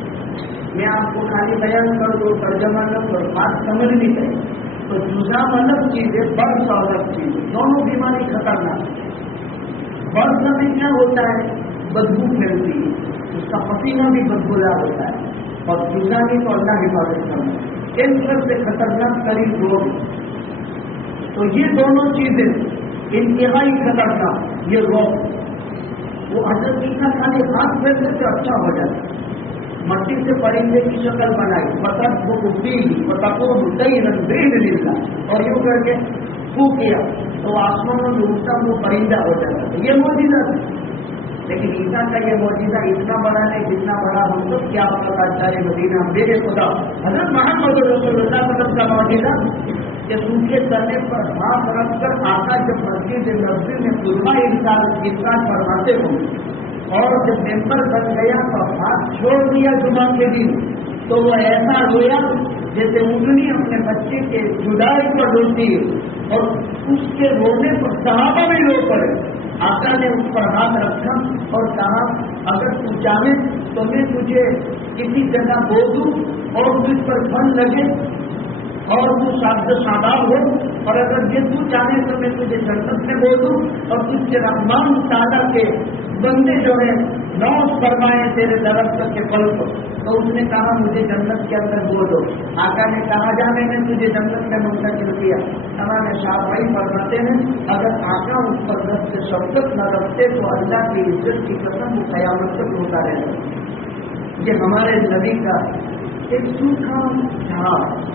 میں آپ کو خالی بیان کر دوں, ترجمہ نہ کروں, بات سمجھنی چاہیے. تو جزام الگ چیز ہے, برس الگ چیز ہے, دونوں بیماری خطرناک سے کیا ہوتا ہے؟ بدبو پھیلتی ہے، اس کا پسینہ بھی بدبودار ہوتا ہے، اور چوزانی تو اللہ حفاظت کرنا، کینسر سے خطرناک ترین روگ۔ تو یہ دونوں چیزیں انتہائی خطرناک، یہ روگ وہ حضرت عیسیٰ خالی ہاتھ پھیرنے سے اچھا ہو جاتا ہے۔ مٹی سے پرندے کی شکل بنائی، پتہ وہ اٹھی اور یوں کر کے پھو کیا تو آسمانوں میں اٹھتا وہ پرندہ ہو جاتا ہے، یہ معجزہ تھا۔ لیکن عیسیٰ کا یہ معجزہ اتنا بڑا نہیں جتنا بڑا ہم سب کیا پتا سارے مدینہ میرے خدا حضرت محمد رسول اللہ صلی اللہ علیہ وسلم کا معجزہ کہ سوکھے تنے پر ہاتھ رکھ کر آقا جب مسجد نبوی میں خطبہ ارشاد فرماتے ہوں اور جب ممبر بن گیا تو ہاتھ چھوڑ دیا جمعہ کے دن، تو وہ ایسا رویا جیسے انگلی اپنے بچے کے جدائی پر روتی ہے، اور اس کے رونے پر صحابہ بھی رو پڑے۔ آقا نے اس پر ہاتھ رکھا اور کہا اگر تو چاہے تو میں تجھے کسی جگہ بو دوں اور تجھ پر پھل لگے اور تو شاداب ہو، اور اگر یہ تو چاہے تو میں تجھے جنت میں بو دوں اور تجھ کے رحمان تعالیٰ کے بندے جو ہے نوش فرمائے تیرے درخت کے پھل کو۔ تو اس نے کہا مجھے جنت کے اندر بو دو۔ آقا نے کہا جا میں نے تجھے جنت میں منتقل کیا۔ تمام شاہبائی فرماتے ہیں اگر آقا اس پر دست شفقت نہ رکھتے تو اللہ کی عزت کی قسم وہ قیامت تک ہوتا رہے گا۔ یہ ہمارے نبی کا ایک سوکھا جہاز،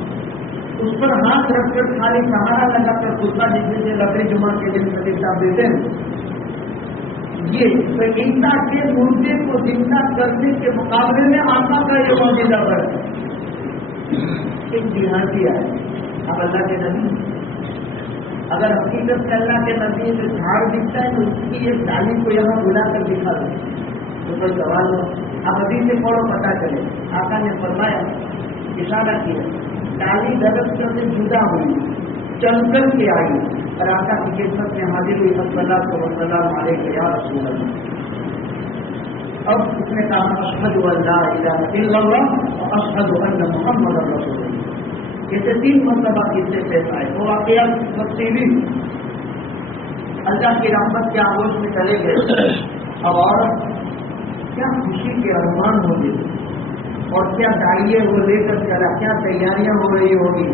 اس پر ہاتھ رکھ کر خالی سہارا لگا کر خطبہ جتنے سے لکڑی جمعہ کے دن صاحب دیتے ہیں، یہ عیسیٰ کے مردے کو زندہ کرنے کے مقابلے میں آقا کا یہ معجزہ ہے۔ ایک دیہاتی ہے، اب اللہ کے نبی اگر حقیقت سے اللہ کے نبی سے جھاڑ دکھتا ہے تو اس کی ایک ڈالی کو یہاں بلا کر دکھا دو تو کوئی سوال ہو، اب ابھی سے پڑھو پتا چلے۔ آقا نے فرمایا، اشارہ کیا، ڈالی درخت سے جدا ہوئی، چل کر کے آئی اور آقا کی خدمت میں حاضر ہوئی، صلی وسلم علیہ یا رسول اللہ۔ اب اس نے کہا اشہد ان لا الہ الا اللہ و اشہد ان محمد رسول اللہ۔ یہ 3 مرتبہ کس سے پیش آئے، وہ واقعات تفصیلی اللہ کی رحمت کے آغوش میں چلے گئے۔ اب عورت کیا خوشی کے ارمان ہوں گے اور کیا دائیں وہ لے کر چلا، کیا تیاریاں ہو رہی ہوگی،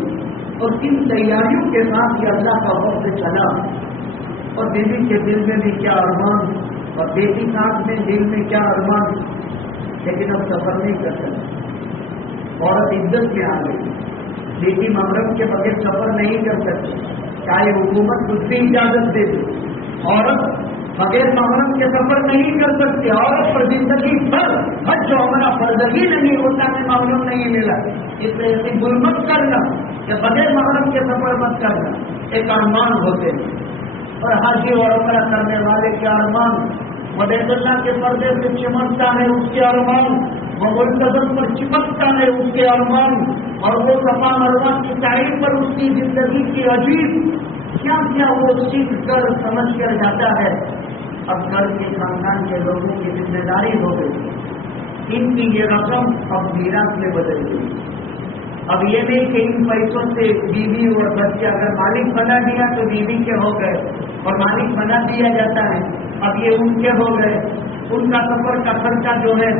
اور کن تیاریوں کے ساتھ یہ اللہ کا وقت چلا، اور بیوی کے دل میں بھی کیا ارمان اور بیٹی ساتھ میں دل میں کیا ارمان۔ لیکن اب سفر نہیں کر سکتے، عورت عزت میں آ گئی، بیٹی محرم کے بغیر سفر نہیں کر سکتی، چاہے حکومت کچھ بھی اجازت دے دے، عورت بغیر محرم کے سفر نہیں کر سکتی۔ عورت پر زندگی بھر حج و عمرہ فرض ہی نہیں ہوتا ہے، محرم نہیں ملا، اس لیے ایسی بھول مت کرنا کہ بغیر محرم کے سفر مت کرنا۔ ایک ارمان ہوتے ہیں، اور حج اور عمرہ کرنے والے کے ارمان، بیت اللہ کے پردے سے چمکتا ہے اس کے ارمان، وہ ملتزم پر چپکتا ہے اس کے ارمان، اور وہ صفا مروہ کی تعریف پر اس کی زندگی کی عجیب کیا کیا وہ سیکھ کر سمجھ کر جاتا ہے۔ اب گھر کے خاندان کے لوگوں کی ذمہ داری ہو گئی، ان کی یہ رقم اب میراث میں بدل گئی۔ اب یہ نہیں کہ ان پیسوں سے بیوی اور بچے اگر مالک بنا دیا تو بیوی کے ہو گئے اور مالک بنا دیا جاتا ہے، اب یہ ان کے ہو گئے، ان کا سفر کا خرچہ جو ہے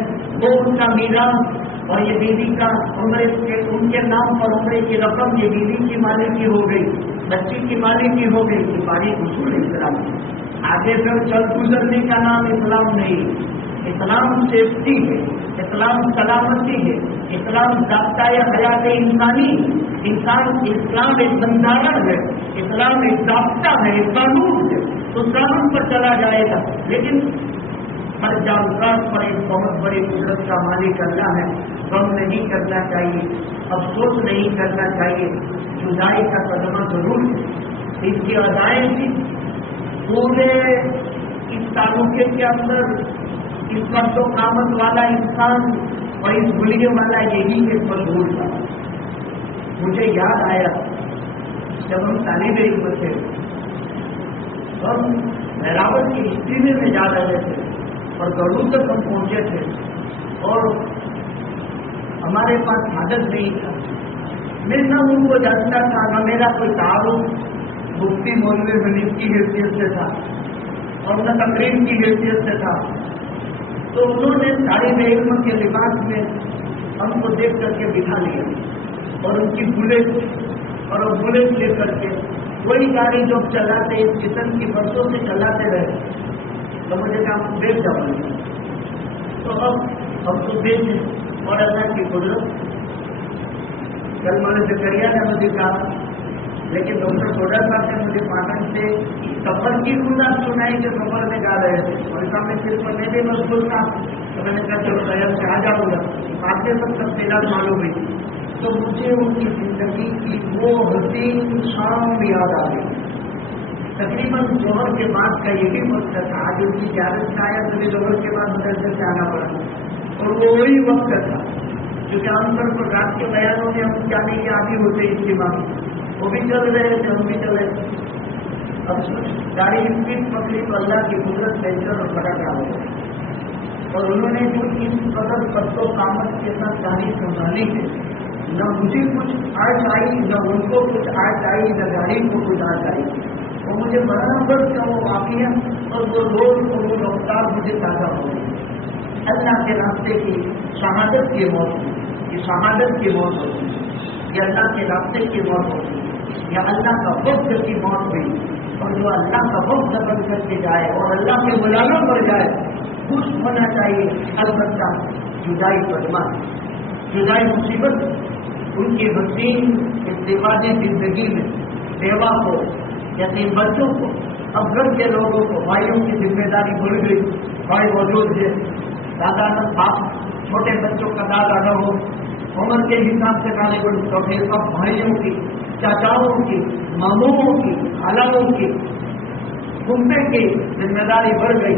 وہ ان کا میراث، اور یہ بیوی کا عمرے ان کے نام پر عمرے کی رقم یہ بیوی کی مالکی ہو گئی، بچی کی مالکی ہو گئی۔ یہ باری اصول اسلام ہے، آگے پھر چل گزرنے کا نام اسلام نہیں۔ اسلام سیفٹی ہے، اسلام سلامتی ہے، اسلام ضابطۂ حیات انسانی، اسلام ایک بندارن ہے، اسلام ایک ضابطہ ہے، ایک قانون ہے، تو قانون پر چلا جائے گا۔ لیکن ہر جانکار پر ایک بہت بڑی قدرت کا مالک اللہ ہے، غم نہیں کرنا چاہیے، افسوس نہیں کرنا چاہیے، جدائی کا قدمہ ضرور ہے۔ اس کی ادائیں بھی پورے اس تعلقے کے اندر اس وقت و قامت والا انسان اور اس بلیے والا یہی ایک مشہور تھا۔ مجھے یاد آیا جب ہم طالب علم تھے، ہم بہراوت کی ہسٹری میں جا رہے تھے اور گڑھوں تک ہم پہنچے تھے، اور ہمارے پاس عادت نہیں تھا، میں نہ ان کو جانتا تھا، نہ میرا کوئی تعارف مفتی مولوی حنیف کی حیثیت سے تھا، اور نہ تقریر کی حیثیت سے تھا. تو انہوں نے طالب علم کے لباس میں ہم کو دیکھ کر کے بٹھا لیا اور ان کی بلیٹ اور وہ بلیٹ لے کر کے وہی گاڑی جو چلاتے اس کسم کی برسوں سے چلاتے رہے. تو مجھے کہا بیٹھ جاؤ. تو اب ہم تو بیٹھے اور اللہ کی قدرت کل مولوی زکریا نے مجھے کہا لیکن ڈاکٹر سوڈا صاحب نے مجھے پاٹن سے سفر کی خدا سنائی کہ سفر میں جا رہے تھے اور میں صرف میں بھی مضبوط تھا. تو میں نے کہا چلو تیار سے آ جاؤں گا. باتیں سب تفصیلات معلوم ہوئی تو مجھے ان کی زندگی کی وہ حسین شام یاد آ گئی. تقریباً ظہر کے بعد کا یہ بھی وقت تھا. آج ان کی زیارت سے آیا مجھے ظہر کے بعد مدرسے سے آنا پڑا اور وہ وہی وقت تھا کیونکہ عام طور پر رات کے بیانوں میں ہم جانے کے عادی ہوتے اجتماع وہ بھی چل رہے تھے ہم بھی چلے. اب گاڑی اسپیڈ پکڑی تو اللہ کی قدرت بہتر اور بڑا کیا ہو گیا. اور انہوں نے جو اس قدر پرتو کامت کے ساتھ گاڑی سنبھالی ہے نہ مجھے کچھ آج آئی نہ ان کو کچھ آج آئی نہ گاڑی کو کچھ آج آئی. وہ مجھے برابر کا وہ واقعہ اور وہ روز اور وہ رفتار مجھے تازہ ہو گئی. اللہ کے راستے کی شہادت کی موت ہوئی یہ شہادت کی موت ہوتی یہ اللہ کے راستے کی موت ہوتی یا اللہ کا وقت کی موت ہوئی. اور جو اللہ کا وقت بن کر کے جائے اور اللہ کے ملالوں پر جائے خوش ہونا چاہیے. البتہ جدائی بدما جدائی مصیبت ان کی حسین اتفاقی زندگی میں بیوہ کو یتیم بچوں کو اب گھر کے لوگوں کو بھائیوں کی ذمہ داری بڑھ گئی. بھائی موجود ہے دادا نہ باپ چھوٹے بچوں کا دادا نہ ہو عمر کے حساب سے کھانے کو تو پھر سب بھائیوں کی چاچاؤں کی ماموں کی خالوں کی گھومنے کی ذمہ داری بڑھ گئی.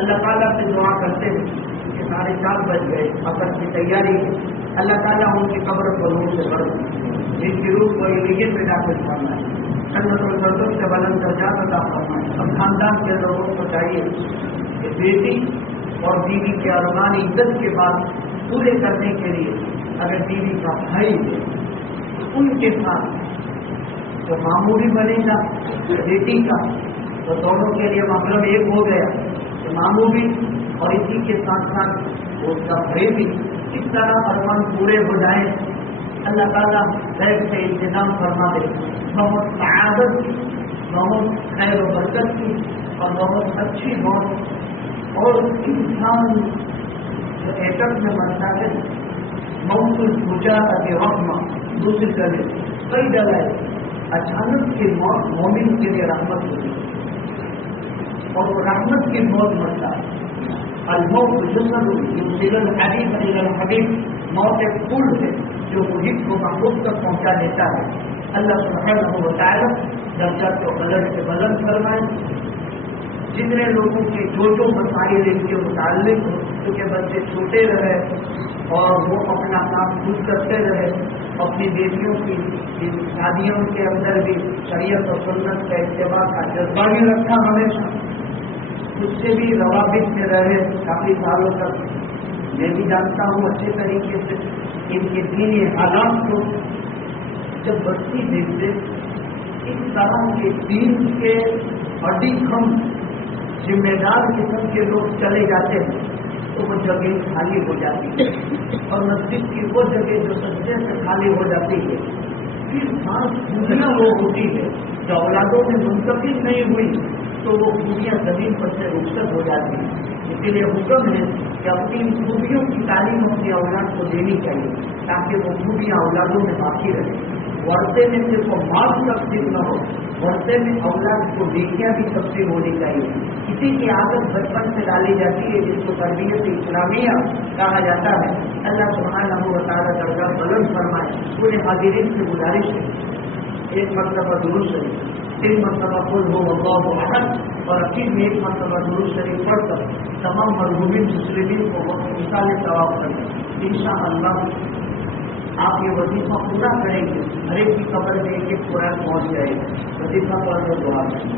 اللہ تعالیٰ سے دعا کرتے ہیں کہ 7:30 بج گئے اثر کی تیاری ہے. اللہ تعالیٰ ان کی قبر کو نور سے بھر جن کی روح کو یہ میں داخل کرنا ہے. جنت الفردوس سے بلند درجات عطا فرمائے. اب خاندان کے لوگوں کو چاہیے کہ بیٹی اور بیوی کے ارمان عزت کے بعد پورے کرنے کے لیے اگر بیوی کا بھائی ہے تو ان کے ساتھ جو معمولی بنے گا بیٹی کا تو دونوں کے لیے مطلب ایک ہو گیا کہ معمولی اور اسی کے ساتھ ساتھ اس کا بھائی بھی کس طرح ارمان پورے ہو جائیں. اللہ تعالیٰ خیر سے انتظام فرما دے. بہت سعادت کی بہت خیر و برکت کی اور بہت اچھی موت اور انسان جو ایٹم میں مرتا ہے موت الفجاء کے وقت میں دوسری جگہ کئی جگہ اچانک کی موت مومن کے لیے رحمت ہوتی ہے اور وہ رحمت کی موت مرتا ہے. الموت جسد ينزل الحبيب الى الحبيب موت ایک پل ہے جو محیط کو محبوب تک پہنچا دیتا ہے. اللہ سبحانہ و تعالی درجات کو بلند سے بلند فرمائے. جتنے لوگوں کے جو مسائل ان کے متعلق ہو کیونکہ بچے چھوٹے رہے اور وہ اپنا کام خود کرتے رہے اپنی بیٹیوں کی شادیوں کے اندر بھی شریعت اور سنت کا اتباع کا جذبہ بھی رکھا ہمیشہ اس سے بھی روابط میں رہے کافی سالوں تک. میں بھی جانتا ہوں اچھے طریقے سے ان کے دینی حالات کو جب بستی دیکھتے اس طرح کے دین کے بڑی کم ذمہ دار قسم کے لوگ چلے جاتے ہیں تو وہ جگہ خالی ہو جاتی ہے اور مسجد کی وہ جگہ جو سجدے سے خالی ہو جاتی ہے پھر سانس پھولنا وہ ہوتی ہے جو اولادوں میں منتقل نہیں ہوئی تو وہ خوبیاں زمین پر سے رخصت ہو جاتی ہیں. اسی لیے حکم ہے کہ اپنی خوبیوں کی تعلیم اپنی اولاد کو دینی چاہیے تاکہ وہ خوبیاں اولادوں میں باقی رہیں. ورثے میں صرف مال تقسیم نہ ہو ورثے میں اولاد کو نیکیاں بھی تقسیم ہونی چاہیے. اسی کی عادت بچپن سے ڈالی جاتی ہے جس کو تربیت اسلامیہ کہا جاتا ہے. اللہ سبحانہ و تعالیٰ درجہ بلند فرمائے. پورے حاضرین سے گزارش ہے ایک مرتبہ درود شریف 3 مرتبہ قل هو اللہ احد اور عقید میں 1 مرتبہ درود شریف پڑھ کر تمام مرحومین مسلمین کو مثال ثواب کریں. انشاءاللہ آپ یہ وظیفہ پورا کریں گے ہر ایک کی قبر میں ایک قرآن پہنچ جائے گا. وظیفہ پڑھ کر دعا کریں.